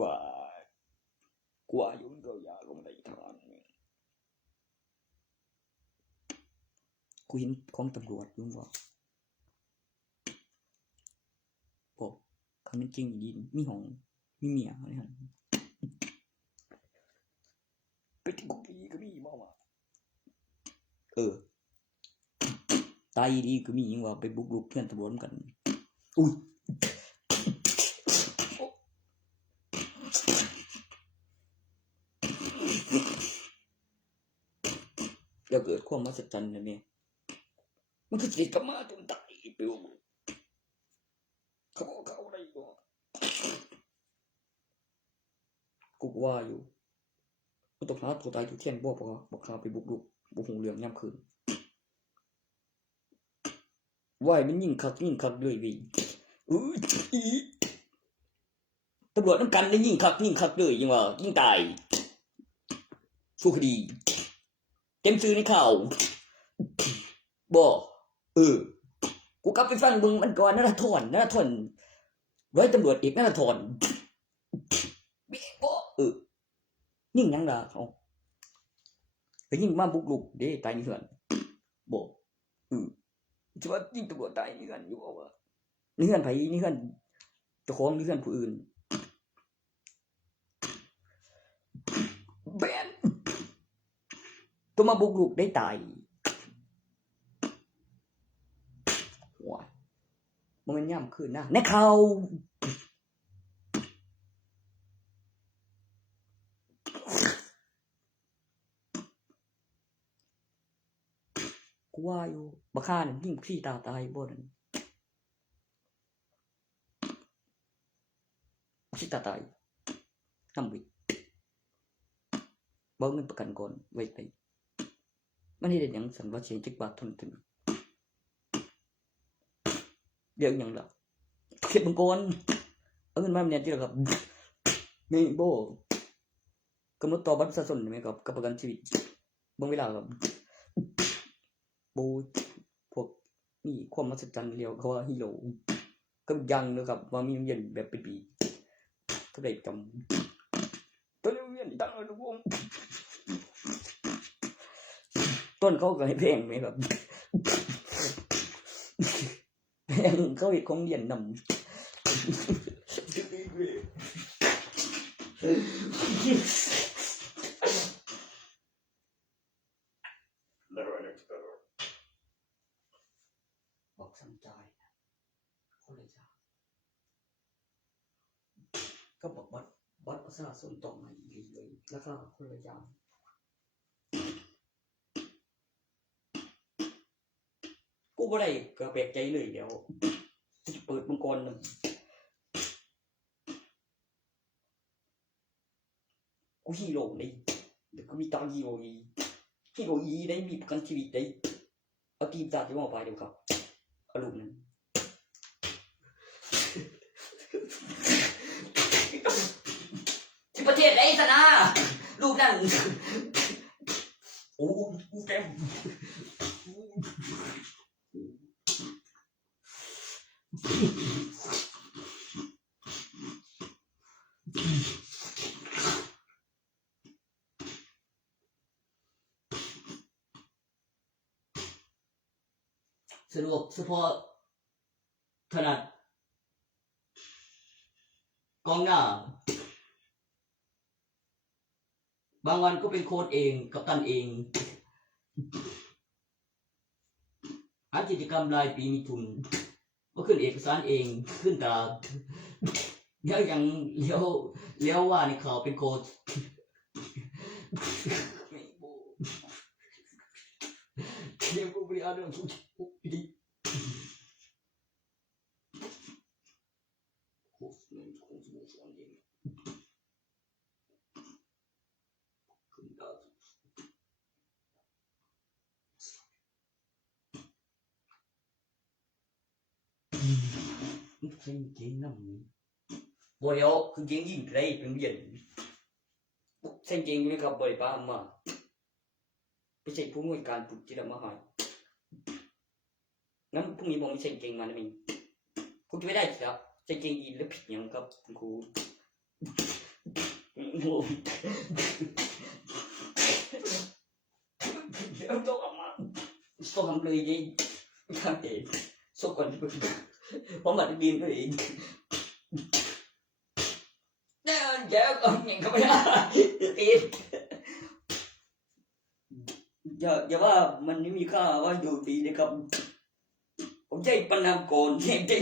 ว่ากว่ายุ่งก็ยากลงใดทานกูเห็นของตำรวจยุ่งว่าบอกคำเป็นจริงดีมีห้องมีเมียอะไรฮะไปที่กุ๊กอีก็มีบ้างว่ะ ตายดีก็มีอย่างว่าไปบุกรุกเพื่อนตำรวจกันอุ้ยแล้วเกิดความมหัศจรรย์นะเนี่ยมันคือจิตกรรมะจนตายไปวะเขาอะไรก็กูว่าอยู่กูต้องหาตัวตายอยู่เที่ยงบ่พอบอกข้าไปบุกรุกบุกหงเรื่องย่ำคืนว่ายมันยิ่งคักเลยวิอีตำรวจน้ำกันเลยยิ่งคักเลยยังว่ายิ่งตายสู้คดีเต็มซื้อในข่าวบ่กูกลับไปฟังมึงมันก่อนนราธรร้อยตำรวจเอกนราธรบ่ยิ่งยังล่ะเขาไปยิ่งมาบุกลุกเด้ตายนี่เหือนบ่จะว่ายิ่งตำรวจตายนี่เหือนอยู่ว่านี่เหือนไผนี่เหือนเจ้าของนี่เหือนผู้อื่นแบนตัวมาบุกลุกได้ตายว้ามันย่ำคืนนะในข่าวกูว่าอยู่บักฆ่าเนี่ยยิ่งพี่ตาตายบ่นั่นพี่ตาตายทำวิบ่เงินประกันก่อนไว้ไปมันเฮ็ดหยังสันว่าเสียจักบาททนถึงเดี๋ยวหยังล่ะเก็บมังกรเอาเงินมาเนี่ยที่ละครับนี่โบกำหนดต่อบัตรประชาชนไหมครับกับประกันชีวิตบางเวลาครับโบพวกนี่ความมหัศจรรย์เรียวเขาว่าฮีโร่ก็ยังนะครับว่ามีโรงเรียนแบบเป็นปีก็ได้จำตัวโรงเรียนดังเลยทุกวงต้นเขาก็ให้เพลงไหมครับเพลงเขาอีกของเรียนนำบอกสนใจคนเลยจ้าก็บอกบัตรประชาชนต้องมาอีกเลยแล้วก็คนละอย่างกูบ่ได้ก็แปลกใจเลยเดี๋ยวจะเปิดมังกรนึงกูฮีโร่ได้เดี๋ยวกูมีตาฮีโร่ได้มีประกันชีวิตได้เอาทีมชาติที่มาไปเดี๋ยวครับอารมณ์นั้นที่ประเทศไหนซะนะลูกนั่นโอ้กูแกมสะดวกเฉพาะถนัดกองหน้าบางวันก็เป็นโค้ชเองกัปตันเองหากิจกรรมรายปีมีทุนก็ขึ้นเอกสารเองขึ้นตาแล้วยังเลี้ยวว่าในข่าวเป็นโค้ชเลี้ยวผู้บริหารเรื่องทุกดีโค้ชเนี่ยโค้ชสโมสรเองขึ้นตาใช่เก่งน้ำนี้บ่เดียวคือเก่งยิ่งไรเป็นเรียนใช่เก่งนี่ครับบ่อยป้ามาไม่ใช่ผู้อำนวยการปลุกจิตมาหางั้นพรุ่งนี้ผมไม่ใช่เก่งมานะมิงคุณจะไม่ได้สิครับใช่เก่งอีแล้วผิดยังครับคุณครูเดี๋ยวต้องออกมาส่งทำเลยยี่ทางเองส่งก่อนเพราะมันบินตัวเองเดี๋ยวก็ยังก็ไม่ได้ตีอย่าว่ามันไม่มีค่าว่าอยู่ดีนะครับ ผมใจปนามก่อนใจ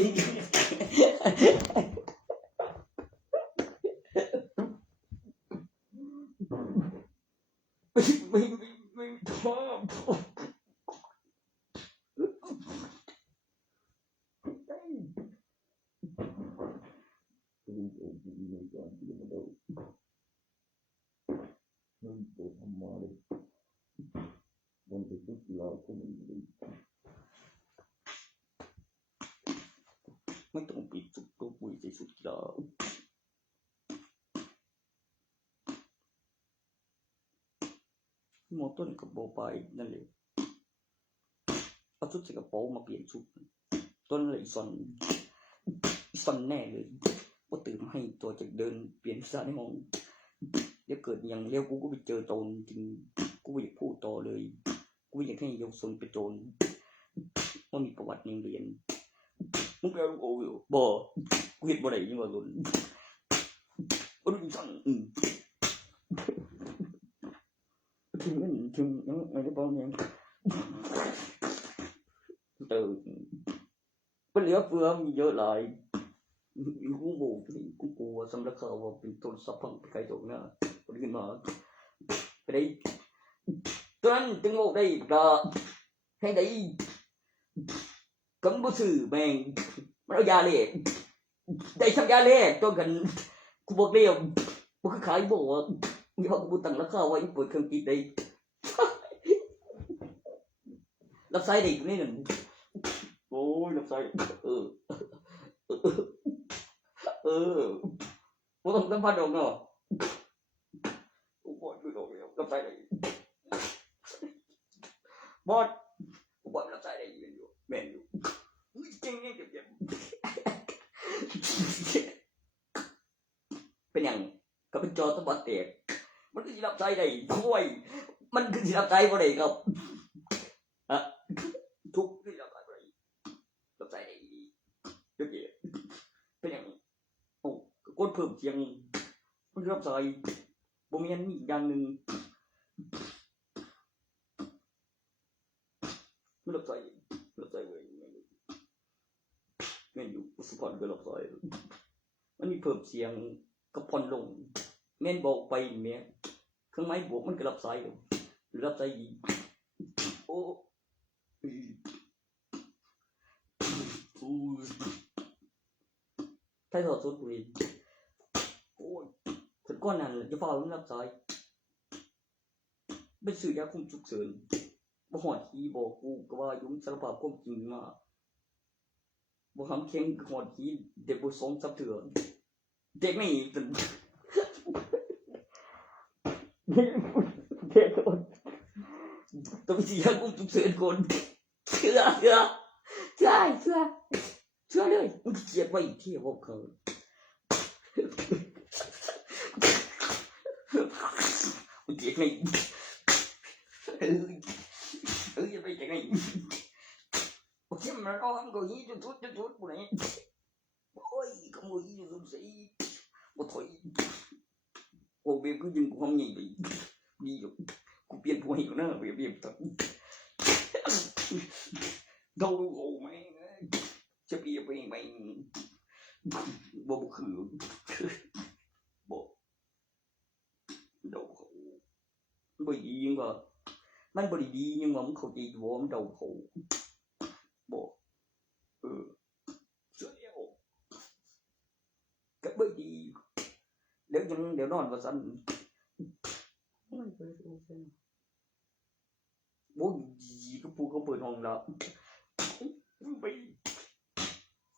ไม่ชอบไม่ต้องปิดสุดตัวปุ๋ยใจสุดแล้วหมอต้นกับโบไปนั่นเลยเอาชุดใส่กระเป๋ามาเปลี่ยนชุดต้นเลยซอนแน่เลยว่าตื่นให้ตัวจากเดินเปลี่ยนสถานในห้องเดี๋ยวเกิดอย่างเร็วกูก็ไปเจอโจรจริงกูไม่อยากพูดต่อเลยกูอยากให้เยาวชนไปโจรว่ามีประวัติในเรียนมึงไปเอาโอ้ยบ่กูเห็นบ่ได้ยังว่าหล่นบ่รู้สั่งถึงนั่นถึงยังไงได้บ้างยังเป็นเหลือเฟือมีเยอะหลายกูโง่กูกลัวสำหรับเขาว่าเป็นต้นสัพพังไปใครตกนะคนขึ้นมาไปได้ตอนนั้นจึงโง่ได้ก็ให้ได้กำบุษแมงมันเอายาเล่ได้ทำยาเล่จนกันกูบอกเดียวกูคือขายบอกว่ามีเขากูตั้งราคาไว้เปิดเครื่องกินได้รับสายได้นี่นั่นโอ้ยรับสายกูต้องสัมผัสดอกเนาะกูบอกดูดอกเดียวรับสายได้บอสกูบอกรับสายได้อยู่แม่นอยู่จริงนี่เจ็บเป็นอย่างกับเป็นจอตะบัดเตะมันคือสิรับสายได้ช่วยมันคือสิรับสายบ่ได้ครับอะทุกที่รับสายบ่ได้รับสายได้เดี๋ยวเป็นอย่างโอ้กดเพิ่มเสียงมันรับสายบ่มีอันนี้อีกอย่างนึงมันรับสายเว้ยแม่นอยู่สุพรรณก็รับสายมันมีเพิ่มเสียงกับผ่อนลงแม่นบอกไปแม่เครื่องไม้บวกมันก็รับสายหรือรับสายดีโอ้ไทยทอดสดกูนี่โอ้ยถึงก้อนนั้นจะฟ้ามันรับสายเป็นสื่อยาคุมฉุกเฉินบ่หอดทีบอกกูก็ว่ายุ่งสารภาพความจริงมาบ่ทำเข่งหอดทีเด็กบ่สองสับเถื่อเด็กไม่จนเด็กคนต้องเสียคุมฉุกเฉินคนเชื่อเลยมันเจ็บไว้ที่พวกเขามันเจ็บไงอย่าไปเจ็บไงโอเคมันร้องก็ยี่จุดปุ่นนี่โอ้ยก็มือยี่จุดสิบ่ถอยโอ้เบี้ยคือยิงกูทำยังไงดีอยู่กูเปลี่ยนผัวหิวนะเบี้ยตัดโดนโง่ไหมจะเปลี่ยนไปไหมบ่คือบ่โดนเขาบ่ดียังว่ามันบ่ดีnhưng màมันเข้าใจว่ามันโดนเขาบ่เสียแล้วก็บ่ดีเดี๋ยวนอนว่าซั่นบ่ดีก็ปูเขาเปิดห้องแล้วไป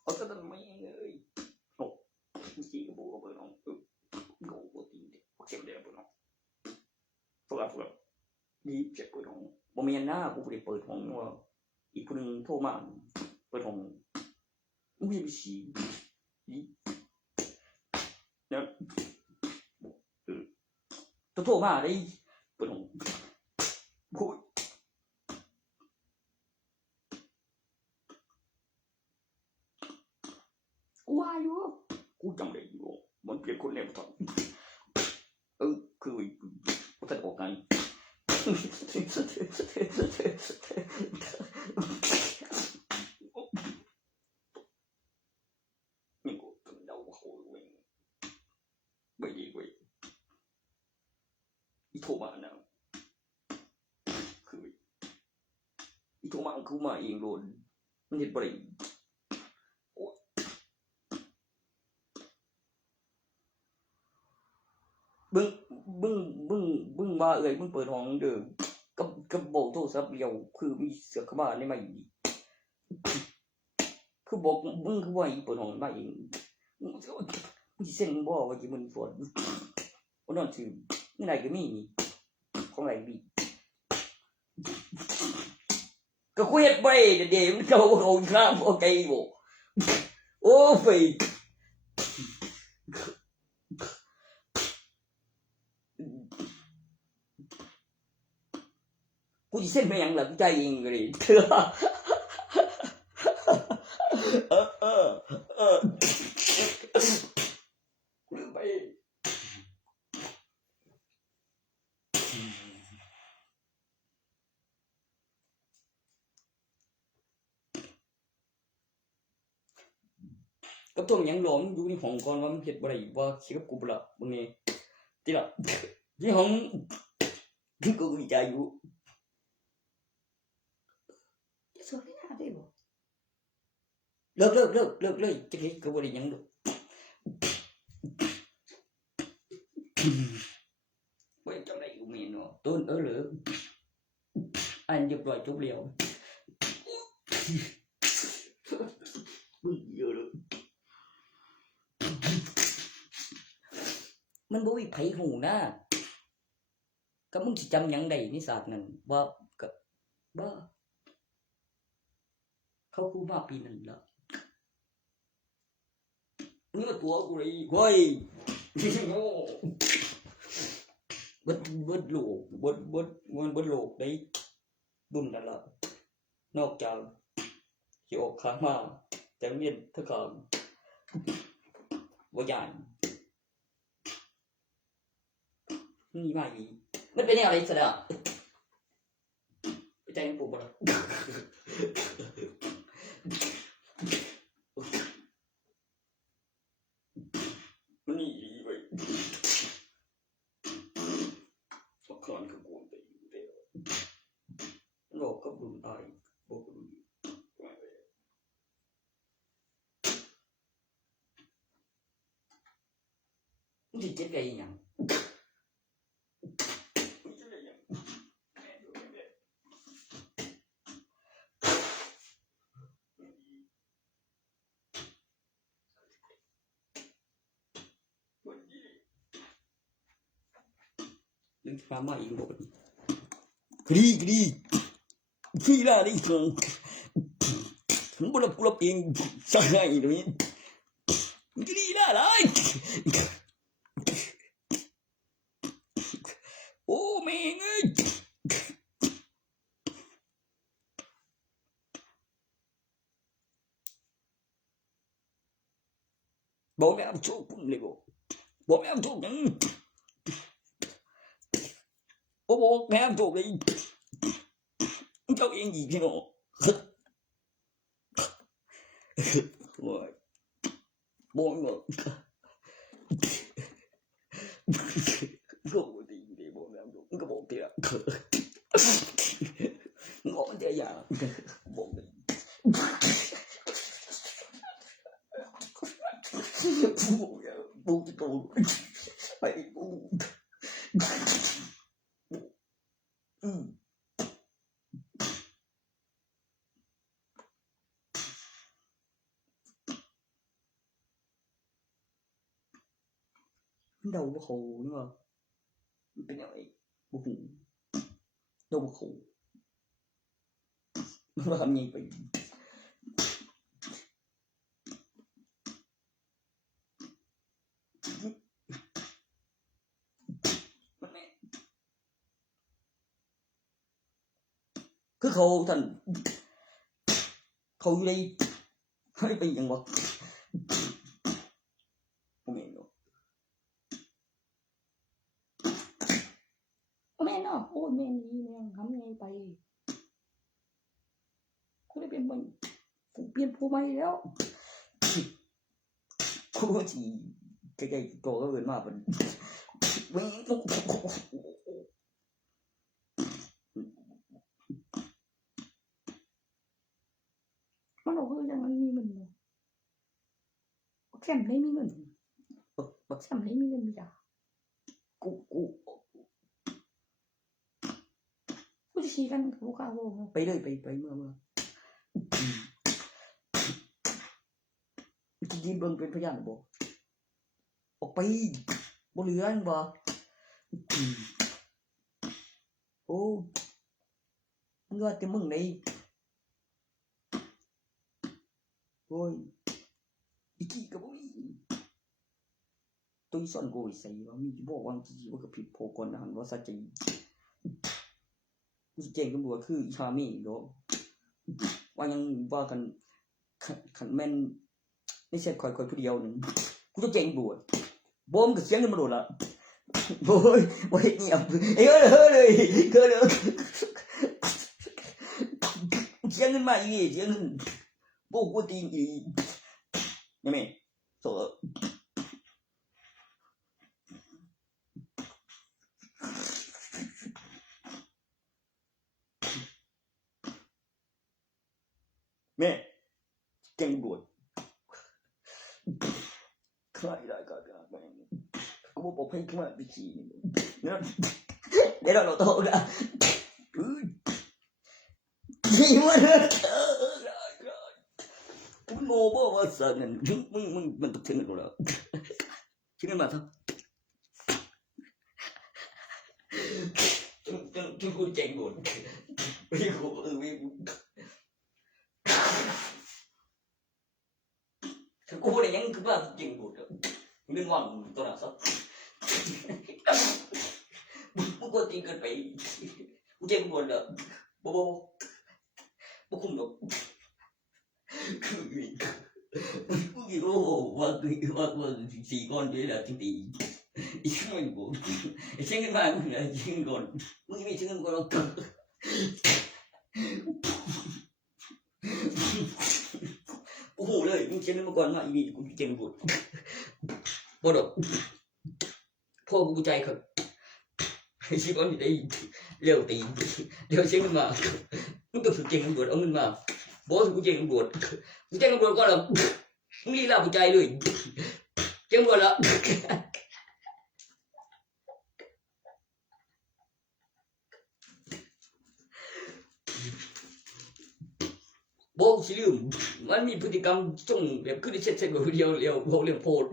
เอาซะนั่นไม่เลยโอ้จีก็ปูเขาเปิดห้องโง่บ่จริงเด้บ่เข้มเด้เปิดห้องฝึกดีเจ็บเปิดห้องบ่แม่นนะกูบ่ได้เปิดห้องว่าอีกคนนึงโทรมาเปิดห้องมึงอย่าไปฉี่เนี่ยโทรมาได้เปิดห้องพูดกูว่าอยู่กูจำได้อยู่มันเปลี่ยนคนแล้วทันคือบ่ทันออกกัน โทรมานะคือโทรมาคือมาเองโดนมันเห็นบ่ได้บึ้งบึ้งบึ้งบึ้งมามึงเปิดห้องเด้อกับบอกโทรศัพท์เดียวคือมีเสือเข้ามาในมาอีกคือบอกมึงคือว่าอีเปิดห้องมาเองมึงเส้นบ่ว่าจิมันฝนบ่นอนซื่อนี่ไหนก็มีนี่ของไหนดีก็คุยไปเดี๋ยวมันเจ้าเอาข้ามโอเคบ่โอ้เฟยกูจะเส้นไปยังหลังใจเองเลยเธอลืมไปกับตัวยังหลอมอยู่ในห้องก่อนว่ามันเฮ็ดบ่ได้ว่าคิดกับกูบ่ล่ะมึงนี่ติล่ะที่ห้องกูใจอยู่จะสอนให้หน้าได้บ่เลิกเลยจะเฮ็ดก็บ่ได้หยังดอกบ่จำได้กูมีเนาะต้นเหรออันเรียบร้อยจบแล้วมึงเยอะเลยมันบ่มีไผหูนะก็มึงสิจำหยังได้ในศาสตร์นั้นว่าก็บ่เขาพูดมาปีนั้นแล้วเนื้อตัวกูเลยเฮ้ยโง่บดโลกบดโลกได้ดุนนั่นละนอกจากที่ออกข้างมาแต่เมียนทั้งข้างบ่ใหญ่นี่มาอีมันเป็นอะไรซะเด้อไปใจมันปวดบ่ล่ะมันนี่ไปสักครั้งก็กวนไปอยู่เด้อโลกก็บุญตายบ่บุญมันสิเจ็บได้อีหยังนึกมาอีกบ่กรีฟีลาดิฉันฉันบ่รับกูรับเองใช่ตรงนี้กรีล่ะล่ะโอ้แม่งเอ้ยบอกแม่โชคพุ่นเลยบอกแม่โชคยังบอกแม่โชคเลยเจ้าเองอีกพี่น้องโอ้ยบอกเนาะก็บ่ดีบอกแม่โชคก็บอกเตี้ยงอเตี้ยอย่างบอกเลยปูไปปูเดาบ่เขานี่ว่ามันเป็นยังไงบ่ฮู้เดาบ่เขาว่าทำยังไงไปคือเขาท่านเขาอยู่ในให้ไปยังวะผมเองเนาะแม่เนาะโอ้ยแม่นี่แม่ทำไงไปกูได้เป็นมันกูเปลี่ยนผู้ใหม่แล้วกูสิใกล้ๆตัวก็เกินมาเป็นวิ่ง บอกคือยังมันมีเงินอยู่บักแซมได้มีเงินบักแซมได้มีเงินมีจ้ะกูจะชี้กันกูกล้าบอกไปเลยไปเมื่อจริงๆเบิ่งเป็นพยานบ่ออกไปบ่เหลืออันบ่โอ้มึงว่าแต่มึงไหนโอ้ยอีกี้ก็บ่มีตัวอีสอนกูใส่ว่ามีบ่ว่าจริงๆว่าก็ผิดโพก่อนนะว่าซะจริงกูสิแจ้งตำรวจคืออีชามีโดว่ายังว่ากันคันแม่นไม่ใช่ข่อยผู้เดียวนึงกูจะแจ้งตำรวจบ่มันก็เสียเงินมาโดนละโอ้ยบ่เฮ็ดเงียบเอ้ยเลยก็เลยเสียเงินมาอีเสียเงินบ่กูตีอียังไงโซแม่แจ้งตำรวจใครได้ก็แม่กูบอกให้ขึ้นมาไปขี่เนี่ยเดี๋ยวเราโตกันขี่มาเลยกูโง่บ่ว่าสั่นมึงมันต้องเชื่อกันแล้วเชื่อกันมาทั้งจนกูเจ๋งหมดไม่กูกูพูดอะไรยังคือว่าเจ๋งหมดเรื่องว่างตัวนั้นซะมึงก็จริงเกินไปกูเจ๋งหมดเลยบ่คุ้มหรอกคือกูคิดว่าสี่ก้อนเดียวแล้วจริงๆอีกไม่กูเชื่อกันมากูเลยเชื่อกันก่อนมึงไม่เชื่อกันก่อนหรอกโอ้โหเลยมึงเชื่อกันมาก่อนมาอีกูเจ๋งหมดบ่ดอกพ่อกูใจครับชีวิตได้เร็วตีเร็วเชื่อกันมามึงต้องฝึกเจ๋งกันหมดเอาเงินมาบอกกูเจ๋งกันหมดกูเจ๋งกันหมดก็แล้วมึงรีลาผู้ใจเลยเจ๋งหมดแล้วบอกสิลืมมันมีพฤติกรรมจงแบบคือได้เช็ดแบบเดียวเร็วบอกเรื่องโพด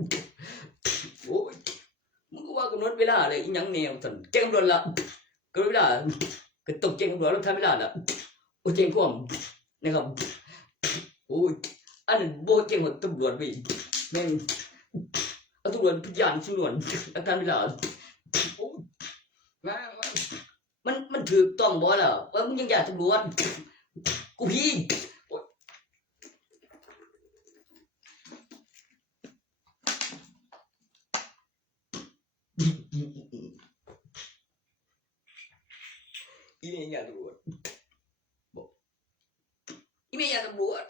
โอ้ยมึงก็ว่ากำหนดเวลาอะไรอีหยังแนวสั่นเจ๋งกันหมดละกำหนดเวลาก็ต้องเจ๋งกันหมดแล้วทำเวลาละโอ้เจ๋งพร้อมนะครับโอ้ยอันนั้นโบเจ๋งหมดตำรวจไปแม่งเอาตำรวจพยานสำนวนอาการเวลาโอ้ยมันถูกต้องบ่ล่ะว่ามึงยังอยากตำรวจกูพี่อีเมย์อยากตำรวจบอกอีเมย์อยากตำรวจ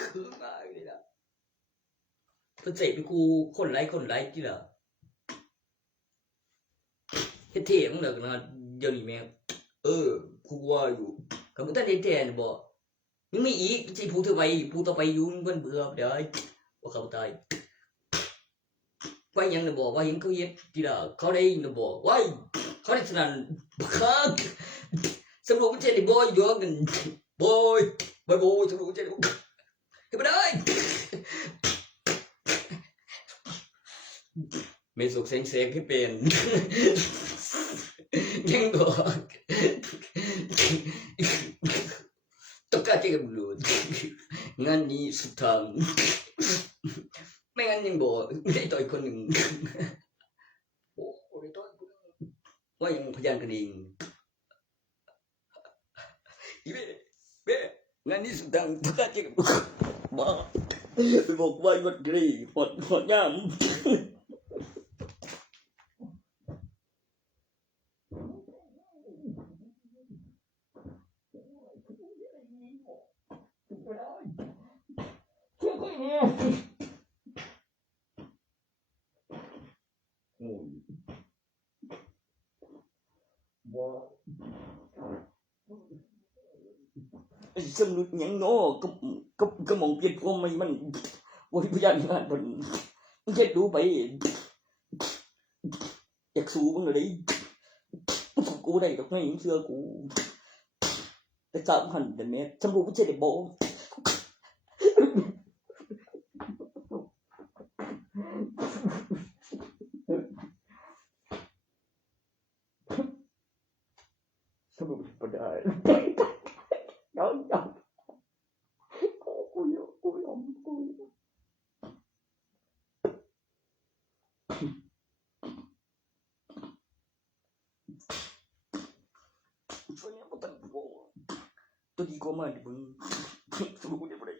คือมาเลยนะเพิ่นเสพเป็นกูคนไร้ที่ละเฮ็ดเท่มึงเลิกนะเดี๋ยวนี้แม่กูว่าอยู่กับมึงท่านเฮ็ดแท้น่ะบ่ยังมีอีกสิพูดเท่าไปพูดต่อไปอยู่เพิ่นเบื่อเดี๋ยวว่าเขาตายว่ายังน่ะบ่ว่ายังเขาเฮ็ดที่ละเขาได้น่ะบ่ว้ายเขาได้สนั่นบักสำรวจมันเจ็ดบ่อยเยอะกันบ่อยสำรวจเจ็ดเฮ็ดบ่ได้ไม่สุกเซ็งๆให้เป็นยังบอกต้องการที่กำลังงานนี้สุดทางไม่งั้นยังบอกได้ต่อยคนหนึ่งโอ้ได้ต่อยคนว่ายังพยานกันเองอีเบ้งานนี้สุดทางต้องการที่กำลังบ้าบอกว่าหมดเลยหมดย่าม สนุกยังโง่ก็มองเปลี่ยนพวกมันวันพยานงานมันจะดูไปอยากสู้มึงเลยสู้กูได้ดอกไงเชื่อกูแต่สามพันแต่เนี้ยสมรู้ไม่ใช่เด็กโบสมรู้ไม่ได้ย้อนกูยอมช่วยเนี่ยมันตั้งโบตัวดีกว่ามาดิมึงสมรู้ไม่ได้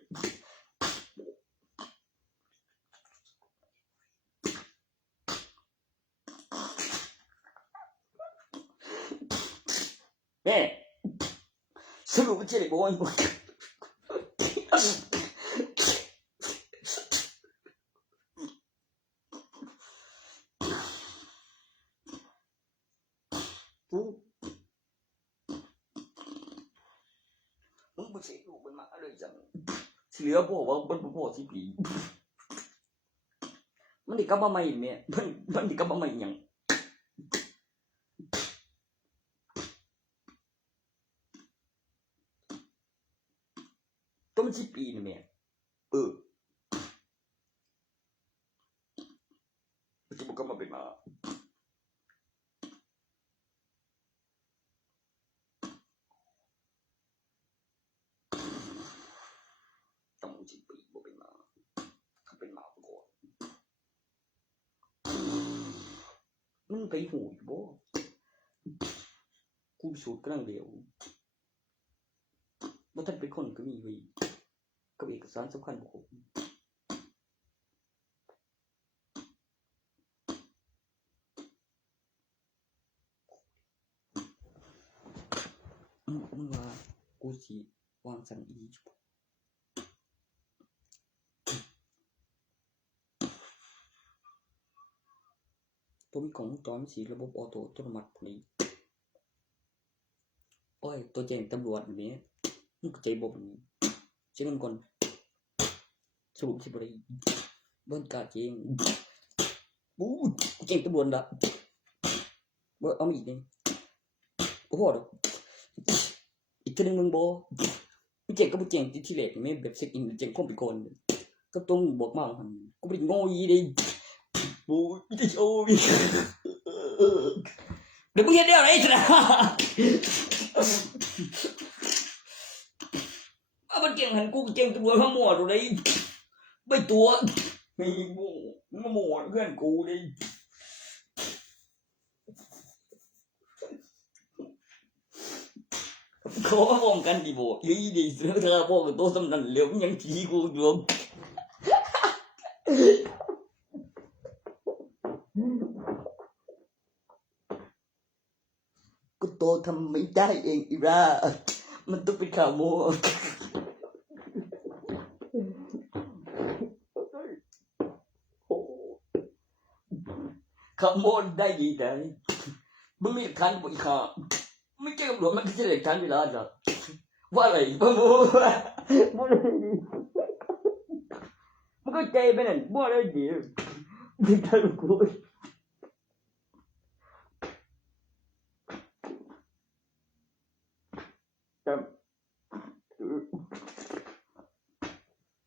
แม่สรุปไม่ใช่เด็กโบยมึงไม่ใช่ลูกมันมาเลยจังเหลือพวกว่ามันพวกสิปีมันได้กลับมาใหม่แม่มันได้กลับมาใหม่ยังต้องมันสิปีนี่แม่มันจะบอกกลับมาเป็นมาต้องมันสิปีบอกเป็นมาเขาเป็นมาก่อนมันไปหูอยู่บ่กูสูดกำลังเดียวว่าท่านเป็นคนก็มีไว้กับเอกสารสำคัญบุคคลมึงว่ากูสิวางสันอีจุตัวมีของจอมสีระบบออโต้อัตโนมัติพวกนี้โอ้ยตัวแจ้งตำรวจแบบนี้มึงใจบ่นี้เช็คกันก่อนสรุปสิบอะไรเบิ้ลกาเจงบู๊เก่งตำรวจละเบิ้ลเอามาอีกนี่โอ้โหดอกอีกทีนึงมึงบ่มึงเก่งก็มึงเก่งที่แรกไม่แบบเช็คอินเก่งข้อมไปก่อนก็ต้องบอกมาหันกูไม่ได้งอยเลยบู๊ไม่ได้โอ้ยเดี๋ยวมึงเห็นได้อะไรสินะมันเก่งหันกูเก่งตำรวจมาหมดเลยไปตัวมีมาหมดเพื่อนกูดิเขามองกันดิบ่ยี่ดิเสือเธอบอกกับตัวสำนันเหลวยังชี้กูอยู่กูโตทำไม่ได้เองอีรามันต้องเป็นข่าวโมข่าวโมได้ยี่ได้มึงมีทันบ่อีกข่าวไม่เกี่ยวกับหลวงมันจะได้ทันเวลาจ้ะว่าอะไรบ้าโมมันก็ใจไปนั่นบ่ได้ดีไม่ทันกู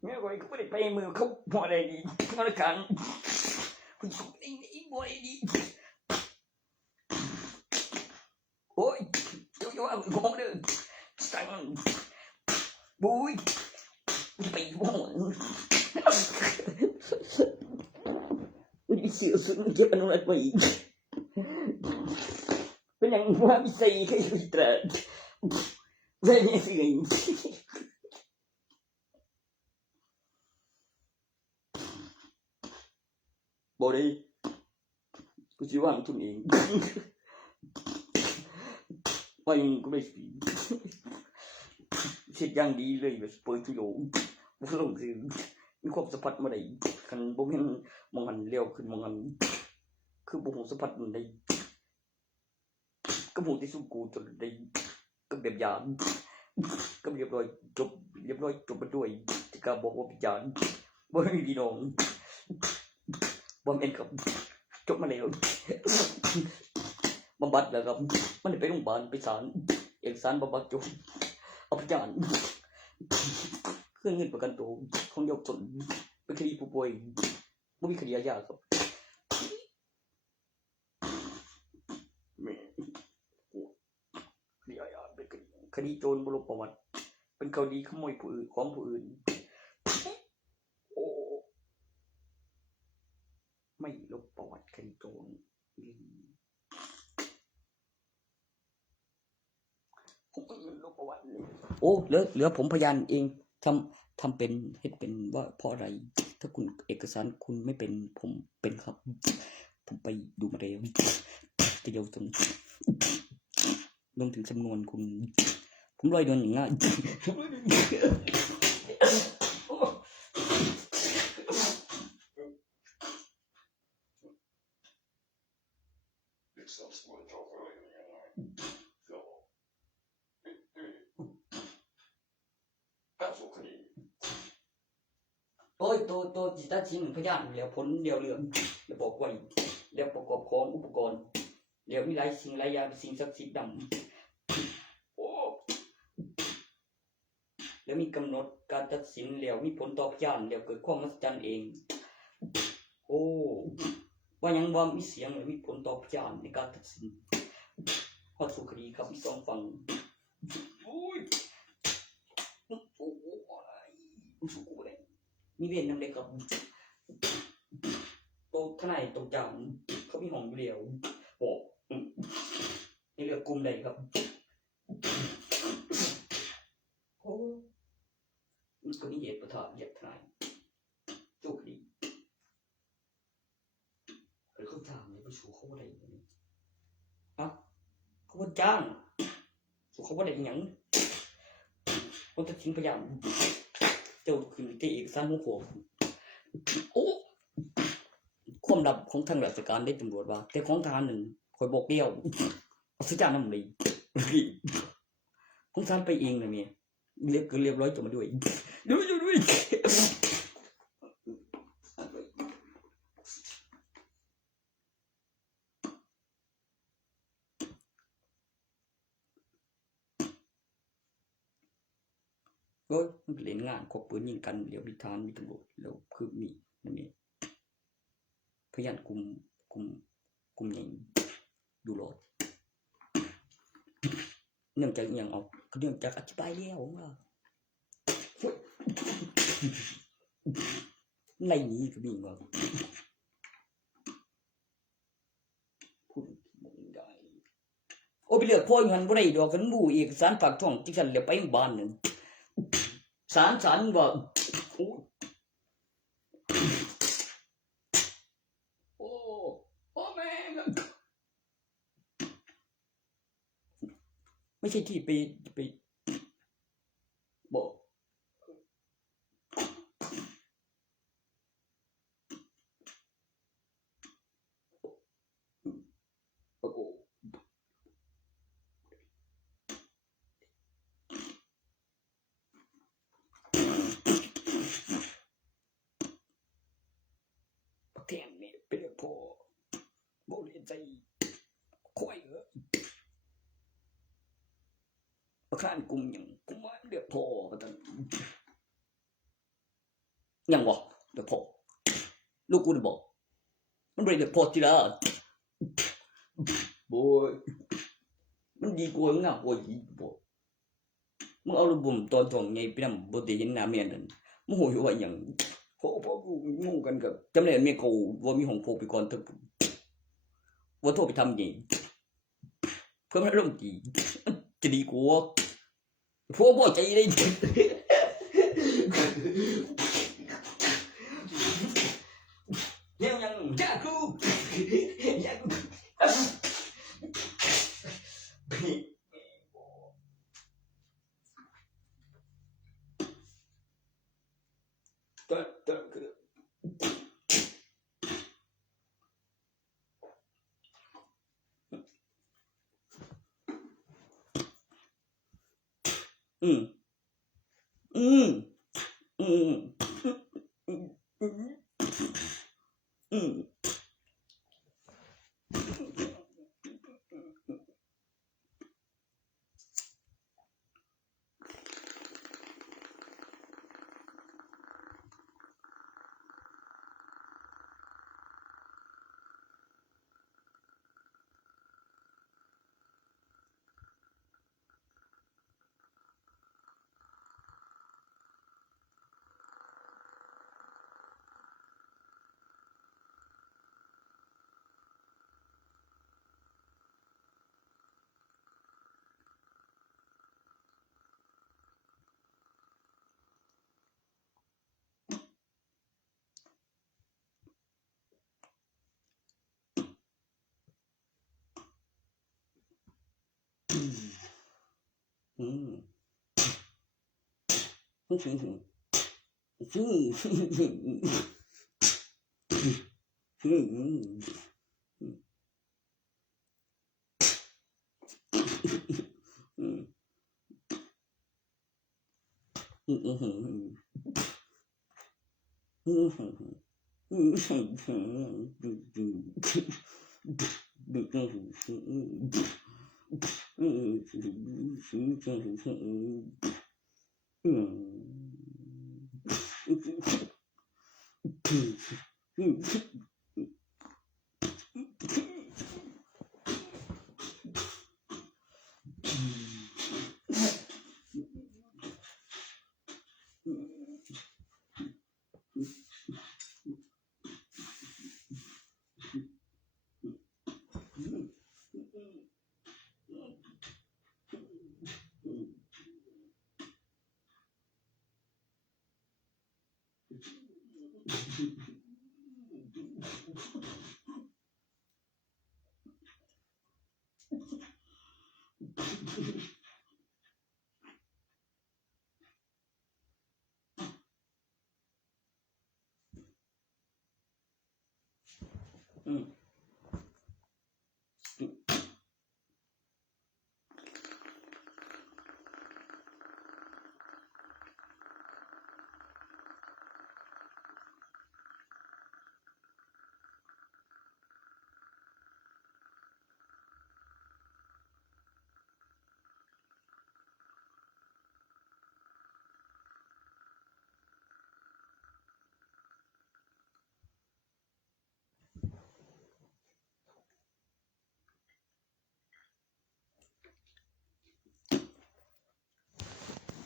เนี่ยก็ไม่ได้ไปมือเขาบ่ได้ดีมาละกันคุณสุไอ้บ่ได้ดีโอ้ยเจ้าว่ากูมองเด้อสั่งบุ้ยไปบ่มันเสียสุดเจ็บอันนั้นไปเป็นอย่างว่าไม่ใช่แค่ตราเรื่องนี้สิบ่ได้กูจะว่ามันทุนเองว่ายังกูไม่สิเช็ดยังดีเลยแบบเปิดทุโยบุลงคือมีความสัมผัสมาได้คันบ่แม่นมองหันเลี้ยวขึ้นมองหันคือบ่ฮู้สัมผัสมันได้ก็ฮู้ที่สุกูจนได้ก็แบบยาม ก็เรียบร้อยจบเรียบร้อยจบมาด้วยที่กล้าบอกว่าพิจารณ์บ่มีพี่น้องบ่แม่นครับจบมาแล้วบำบัดแล้วครับมันได้ไปโรงพยาบาลไปศาลเอกสารบำบัดจบเอาพิจารณ์เครื่องเงินประกันตัวของเยาวชนเป็นคดีผู้ป่วยบ่มีคดีอาญาครับคดีอาญาเป็นคดีโจรบุรุษประวัติเป็นคดีขโมยผู้อื่นของผู้อื่นโอ้ไม่ลบประวัติคดีโจรลบประวัติโอ้เหลือผมพยานเองทำเป็นเฮ็ดเป็นว่าเพราะอะไรถ้าคุณเอกสารคุณไม่เป็นผมเป็นครับผมไปดูมาแล้วจะเยาวชนลงถึงจำนวนคุณผมลอยโดนอย่างง่ายโอ้ยตัวจิตตาชินพยานแล้วผลเดียวเหลืองแล้วบอกไว้แล้วประกอบของอุปกรณ์แล้วมีหลายสิ่งหลายอย่างสิ่งศักดิ์สิทธิ์ดำโอ้แล้วมีกำหนดการตัดสินแล้วมีผลต่อพยานแล้วเกิดความมหัศจรรย์เองโอ้ว่ายังว่ามีเสียงแล้วมีผลต่อพยานในการตัดสินฮอดสู่คดีครับมีสองฝั่งโอ้ยโอ้โหอะไรสู้กูเลยมีเวรนำเลยครับโตทนายตรงจามเขามีห้องอยู่เดียวโอ้นี่เลือกกลุ่มใดครับโอ้มันก็มีเหตุประทะเหยียบทนายโชคดีหรือเขาจ้างเนี่ยไปสู่เขาอะไรอย่างนี้ฮะเขาว่าจ้างสู่เขาว่าอะไรอย่างเขาจะทิ้งพยานเจ้าคือเกเอกสารหัวโขกโอ้ความลับของทางราชการได้ตำรวจว่าแต่ของทหารหนึ่งคอยบอกเดียวเอาสิจ้างน้ำเลยของทหารไปเองนะเมียเรียบร้อยจบมาด้วยด้วยก็มันเล่นงานคบปืนยิงกันเดี๋ยวมีทหารมีตำรวจแล้วคือมีนะเมียพยานกลุ่มใหญ่ดูรอดเนื่องจากอย่างเอาเนื่องจากอธิบายแล้วว่าในนี้ก็มีว่าพูดได้โอ้ไปเลือกพ่อเงินบ่ได้ดอกกันบูเอกสารฝากท้องที่ฉันเดี๋ยวไปบ้านนึงศาลว่าโอ้แม่ไม่ใช่ที่ไปบอกโอ้แทนนี่ไปเลือกพ่อบ่เรียนใจค่อยเหรอประคานกลุ่มอย่างผมว่าเลือกพ่อตั้งยังบ่เลือกพ่อลูกกูได้บอกมันบ่ได้เลือกพ่อทีละโบยมันดีกว่าง่ายกว่าอีกบ่มึงเอาระบบตอนทองไงไปนำบ่ได้เห็นหน้าแม่นั่นมึงโหยว่าหยังพ่อกูงงกันกับจำได้แม่เขาว่ามีห้องโพไปก่อนเถอะว่าโทรไปทำไงเพื่อมันอารมณ์ดีจะดีกว่าพ่อบ่ใจได้ยังจ้ากูยังตัวคือ อืมอืมอืมอืมอืมอืมอืมอืมอืมอืมอืมอืมอืมอืมอืมอืมอืม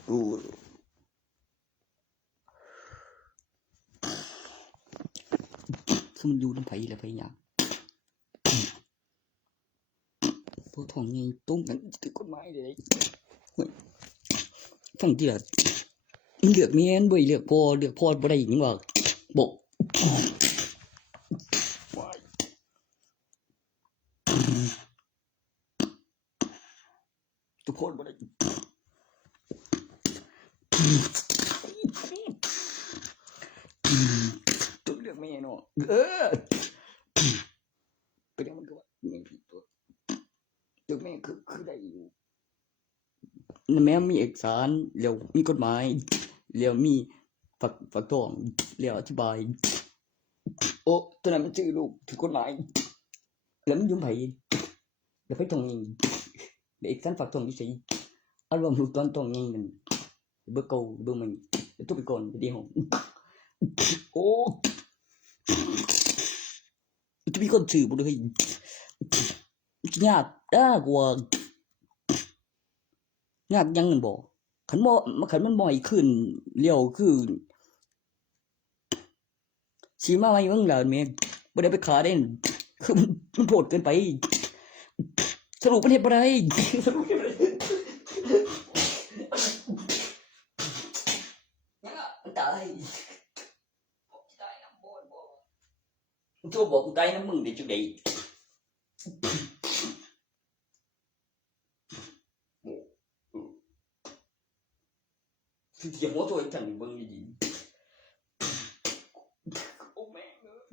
กูคือมันอยู่น้ำไผ่ละไผ่หยังพวกทองไงต้มกันติดกฎหมายเลยฟังที่ละมันเลือกเมียนบ่เลือกพ่อบ่ได้หยังว่าบอกทุกคนบ่ได้ต้องเลือกเมียเนาะเออก็ยังมันก็ว่าเมียผิดตัวเลือกเมียคือได้อยู่แม้มีเอกสารแล้วมีกฎหมายแล้วมีฝักทองแล้วอธิบายโอ้ตัวนั้นมันชื่อลูกถือกฎหมายแล้วมันยุ่งไผแล้วไผทองยิงแล้วเอกสารฝักทองอยู่ไสอารวมลูกตอนทองยิงนั่นเบอร์เก่าเบอร์ใหม่แล้วตัวไปก่อนเดี๋ยวห้องโอ้จะมีคนซื้อบ่เลยยากกว่ายากยังนั่นบ่คันมันบ่ให้ขึ้นแล้วคือสิมาไว้มึงล่ะแม่บ่ได้ไปฆ่าเด้คือมันโหดเกินไปสรุปมันเฮ็ดบ่ได้สรุปเฮ็ดบ่ได้มันตายตายนำบ่มึงโทรบอกกูตายนำมึงได้จังได๋สิเสียหัวโทรให้ท่านเบิ่งดีๆโอ้แม่งเอ้ย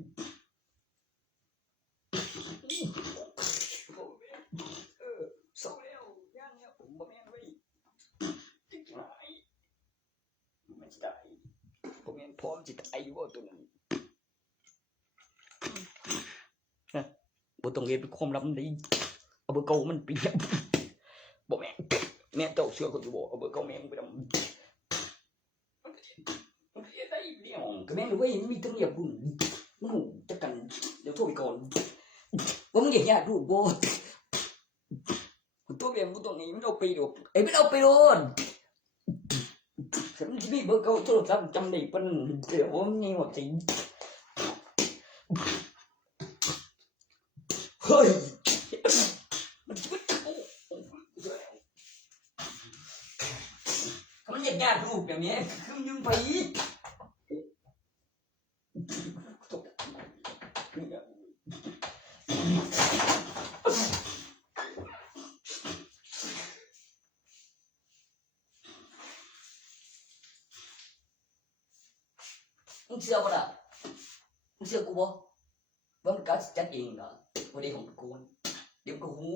โอ้แม่งเศร้าแล้วยังแล้วบ่แม่นเว้ย พร้อมจิตไอ้บ่ตัวนั้นบ่ต้องเรียนเป็นความลับมันได้เอาเบอร์เก่ามันเปรียบบ่แม่เจ้าเชื่อเขาอยู่บ่เอาเบอร์เก่าแม่งไปดำมันเรียนได้เรื่องก็แม่งเว้ยมีตั้งเรียบบุญมึงจัดกันเดี๋ยวโทรไปก่อนว่ามึงอยากรู้บ่ตัวเบียมึงตัวนี้มันเอาไปดูไอ้ไม่เอาไปโดนฉันที่นี่เบอร์เก่าโทรศัพท์จำได้ปนเดี๋ยวผมนี่หมดจริงเฮ้ยมันอยากรู้แบบนี้คือยังไปมึงเชื่อป่ะล่ะมึงเชื่อกูบ่ว่ามันการจัดเองเหรอวันนี้ของกูเดี๋ยวกูหู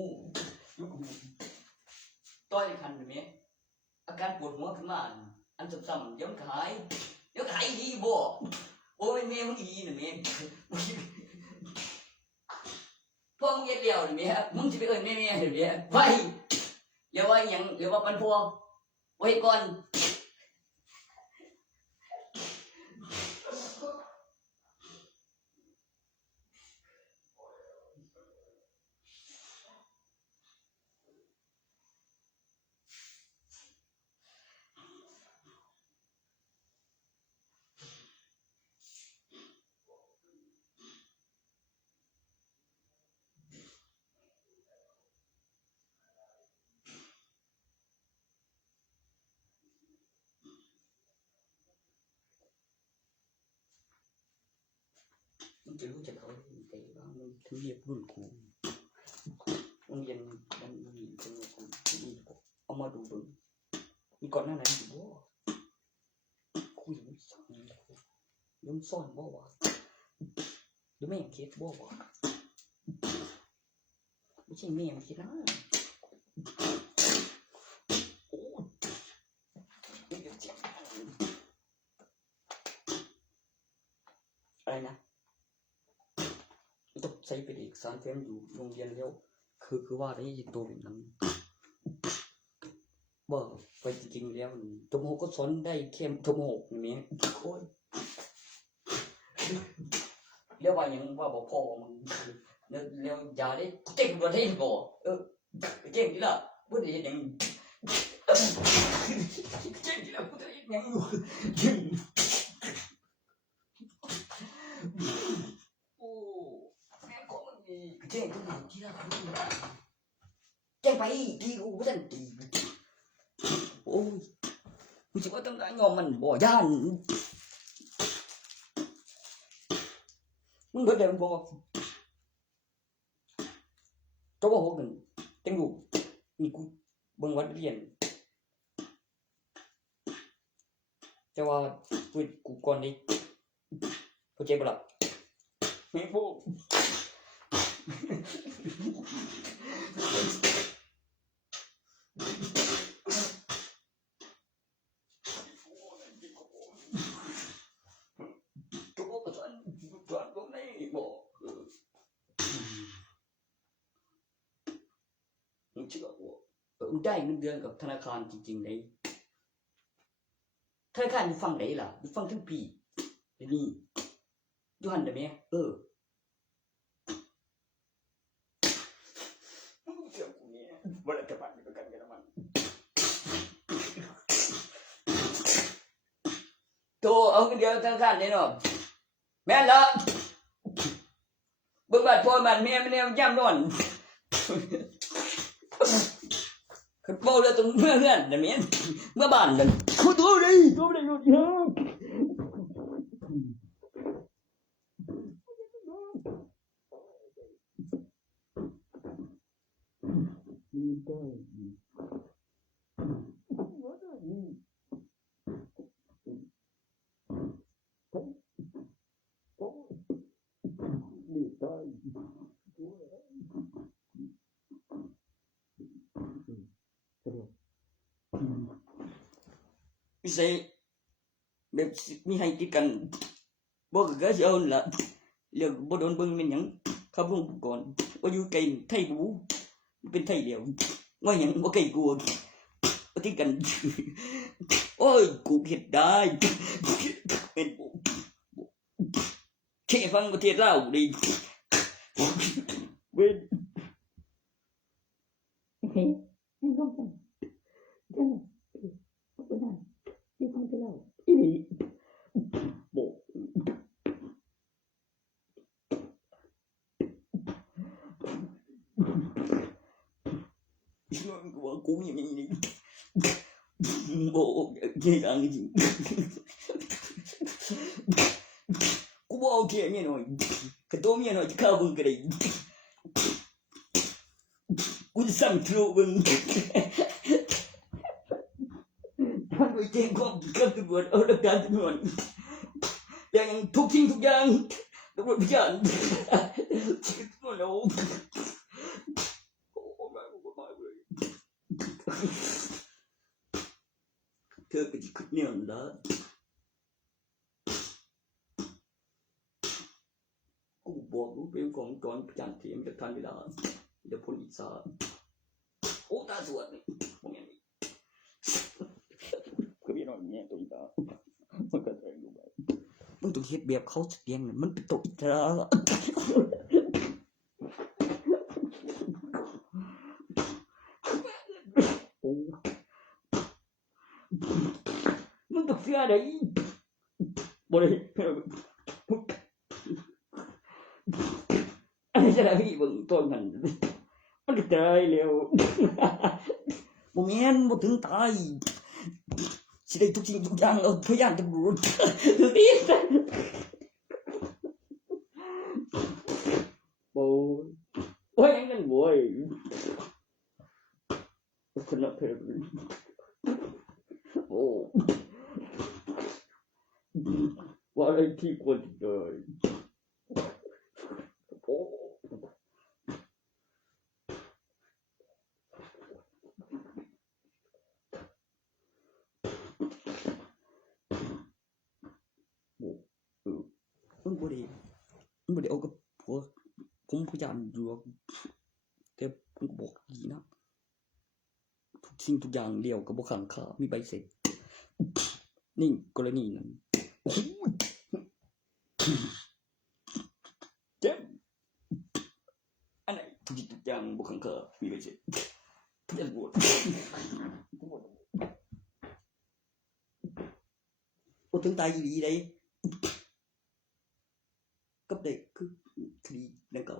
ต้อยคันแบบนี้อาการปวดหัวขึ้นมาอันซ้ำๆเดี๋ยวมันหายดีบ่โอ้ยแม่มึงดีนะแม่พ่อมึงเย็ดเลี้ยวนะแม่มึงจะไปเอิ้นแม่ๆนะแม่ไปเรียกว่าหยังเรียกว่าปันพวงไว้ก่อนมึงจะรู้จักเขาแต่ว่ามึงถึงเรียบรุ่นกูโรงเรียนมันมีเป็นคนที่เอามาดูดูมีก่อนหน้านั้นอยู่บ่คุยมันสั่งย้อนซ่อนบ่วะหรือแม่งเคสบ่วะไม่ใช่แม่งคิดนะโอ้ยอะไรนะต้องใช้เป็นเอกสารเฟมอยู่โรงเรียนแล้วคือว่าได้ตัวเป็นนั้นบ่ไปจริงๆแล้วตมโหก็สอนได้เข้มตมโหนี่โอ้ยเรียกว่าอย่างว่าบ่พอมันแล้วอย่าได้เก่งกว่าที่บ่เก่งที่ละบ่ได้เฮ็ดหยังเก่งที่ละบ่ได้เฮ็ดหยังโอ้แม่ของมันนี่เก่งทุกอย่างที่ละเก่งไปที่กูบ่ทันตีโอ้ยกูสิว่าต้องการยอมมันบ่ย่านมึงเบิดเดี๋ยวมันบ่เจ้าบ่6นึงจังอยู่นี่กูเบิ่งวัดเรียนแต่ว่ากูก่อนนี้เข้าใจบ่ล่ะแม่งบ่เชื่อว่าได้เงินเดือนกับธนาคารจริงๆเลยธนาคารอยู่ฝั่งไหนล่ะอยู่ฝั่งทั้งปีเดี๋ยวนี้อยู่หันได้ไหมเชื่อกูเนี่ยวันละจะปันไปกันกันมันโตเอาเงินเดือนธนาคารเนี่ยเนาะแม่ละเบิ่งบาดพ่อมันแม่มันเนี่ยย่ำนอนคือเบาเลยตรงเมื่อเพื่อนแต่เมียเมื่อบ้านเลยเขาตัวได้หลุดเยอะวิเศษ แบบมีให้ติดกันบ่ก็สิเอาล่ะเรื่องบ่โดนเบิ่งแม่นหยังครับลุงก่อนว่าอยู่ไกลไทยบูเป็นไทยเดียวว่าหยังบ่ไกลกลัวบ่ติดกันโอ้ยกูเฮ็ดได้เป็นบ่แค่ฟังประเทศลาวดิเว้ยอีนี่บ่กูว่ากูอย่างนี้นี่บ่เกี่ยงจริงกูบ่เอาเกี่ยงเนี่ยหน่อยกระโดดเนี่ยหน่อยจะเข้าเบิ่งก็ได้กูจะสั่งทรูเบิ่งท่านไปแจ้งความกับตำรวจเอาหลักฐานตำรวจอย่างทุกสิ่งทุกอย่างตำรวจพยานโอ้โหเธอก็จะคิดเนี่ยนะกูบอกรู้เป็นของจอนพยานเทียมจากทันเวลาเดี๋ยวพ้นอีสานโอ้ตาสวดนี่ผมอย่างนี้คือพี่น้องเนี่ยตัวอีตามันก็จะอยู่แบบมึงต้องเฮ็ดแบบเขาเสียงมันเป็นตัวอีตาโอ้มึงต้องเสียได้บ่ได้อันนี้จะได้พี่เบิ่งต้นมันมันก็ตายแล้วบ่แม่นบ่ถึงตายสิได้ทุกสิ่งทุกอย่างเอาพยานตำรวจคือดีโอ้ยโอ้ยยังนั่นโว้ยคนละเพลโอ้ว่าอะไรที่ควรเลยโอ้มันบ่ได้เอากับพวกผมพยายามอยู่แต่ผมบอกดีนะทุกสิ่งทุกอย่างเดียวกับบ่ขังค่ามีใบเสร็จนี่กรณีนั้นเจ็บอันไหนทุกสิ่งทุกอย่างบ่ขังค่ามีใบเสร็จทุกอย่างบวชโอ้ถึงตายอยู่ดีได้กับเด็กคือคดีดังกล่าว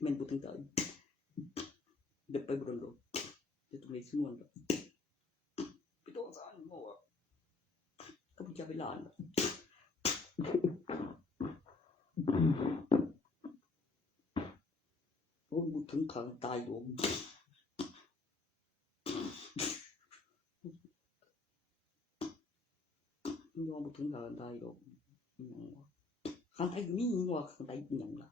แม่นบ่ถึงตายเด็กไปบ่โดนดอกจะต้องได้สนวนไปต้องสารบ่ว่าก็บ่จะไปหลานโอ้บ่ถึงขังตายโดมยอมบ่ถึงขังตายดอกอิหยังวะขังตายอยู่นี่ว่าขังตายอิหยังล่ะ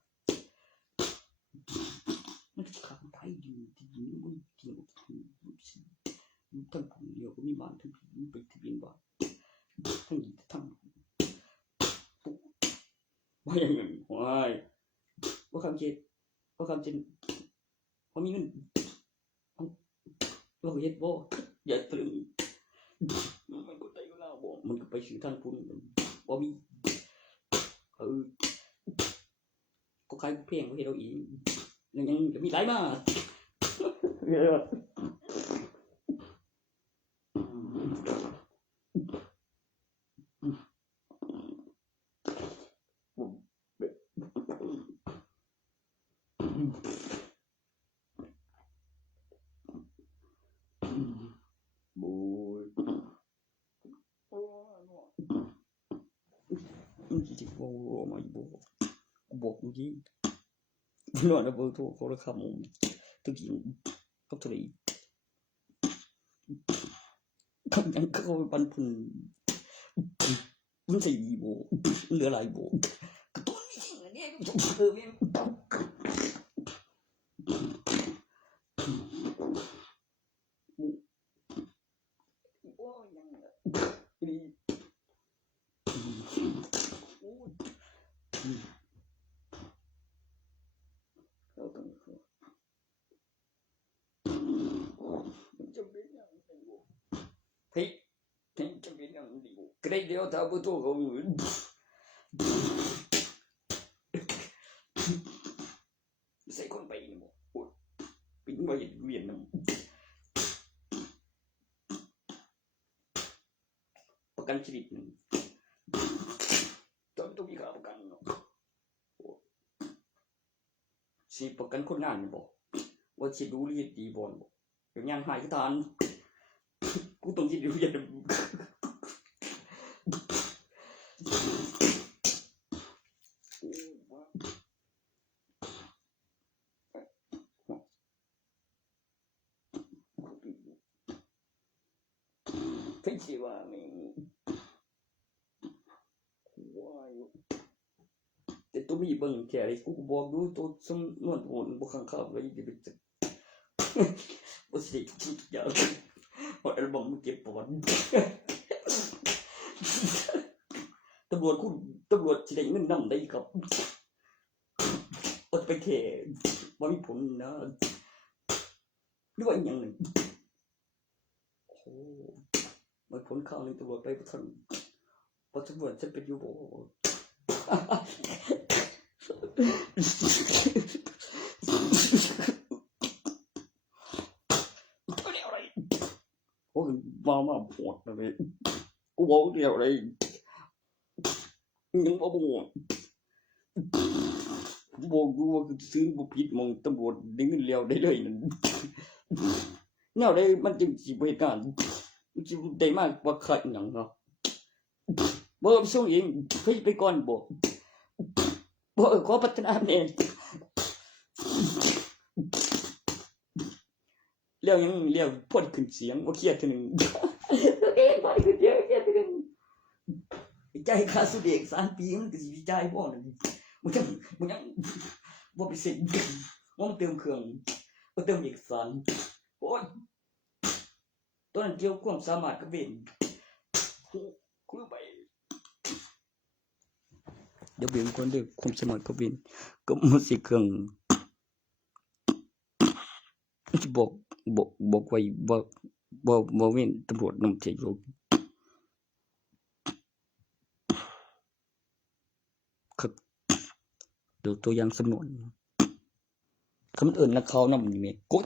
มันขังตายอยู่ที่นี่มันเกี่ยวกับทั้งผู้เดียวก็มีบ้านทั้งผีไปทะเบียนบ้านทั้งหญิงทั้งว่าอย่างนั้นว้ายว่าคำเจ็ดว่ามีเงินว่าเฮ็ดบ่อย่าตรึงมันก็ได้ก็แล้วบ่มันก็ไปซื้อท่านพุ่นบ่มีก็ขายเพลงก็เฮ็ดเอาเองแล้วยังก็มีหลายมาโอ้ยมันสิบ่มาอยู่บ่บอกจริงนอนเบอร์โทรเขาเลยครับผมทุกทีกับทะเลทำยังเขาปันพุ่นมันใส่ดีโบเหลือหลายโบกระตุ้นนี่จริงอันนี้แม่งโอ้ยยังดี เฮ้ยจะเป็นยังดีก็ได้เดียวถ้าพูดตัวเขาใส่คนไปนี่บ่ปิ้งไปเวียนน้ำประกันชีวิตนึงต้องมีค่าประกันเนาะสิประกันคนงานบ่ว่าสิดูรีดีบ่บ่อย่างยังหายทานกูต้องคิดดูอย่างเฮ้ยสิว่าไม่แต่ตัวมีเบิ่งแค่ไอ้กูบอกดูตัวสมนวนโหนบ่ข้างข้าวเลยดิบิดบ่สิคิดยาวพออัลบั้มเก็บปอนตำรวจสิได้เงินนำได้ครับอดไปแค่บ่มีผลนะด้วยอย่างหนึ่งโอ้มันผลข้าวนึงตำรวจไปบ่ทันบ่ตำรวจจะไปอยู่บ่โอ้ยมาปวดเลยกูบอกเดียวเลยยังบ่บอกดูว่าซื้อบ่ผิดมองตำรวจได้เงินแล้วได้เลยนั่นแนวได้มันจึงสิบ่เหตุการณ์มันสิได้มากกว่าคักหยังเนาะบ่ส่งเองไปก่อนบ่ขอพัฒนาแน่แล้วยังแล้วพ่นขึ้นเสียงบ่เครียดทีนึงพ่นขึ้นเสียงเครียดทีนึงจ่ายค่าสุดเอก3 ปีมันก็สิจ่ายบ่นั่นมันยังบ่ไปเซ็นบ่เติมเครื่องบ่เติมเอกสารโอ้ยตอนนั้นเกี่ยวความสามารถกับเว้นคุยไปเดี๋ยวเบิ่งก่อนเด้อความสามารถกับเว้นก็มันสิเครื่องสิบอกไว้บ่เว้นตำรวจนำเที่ยวครับดูตัวอย่างสำนวนคำเอิ้นนักข่าวนำนี่แม่กด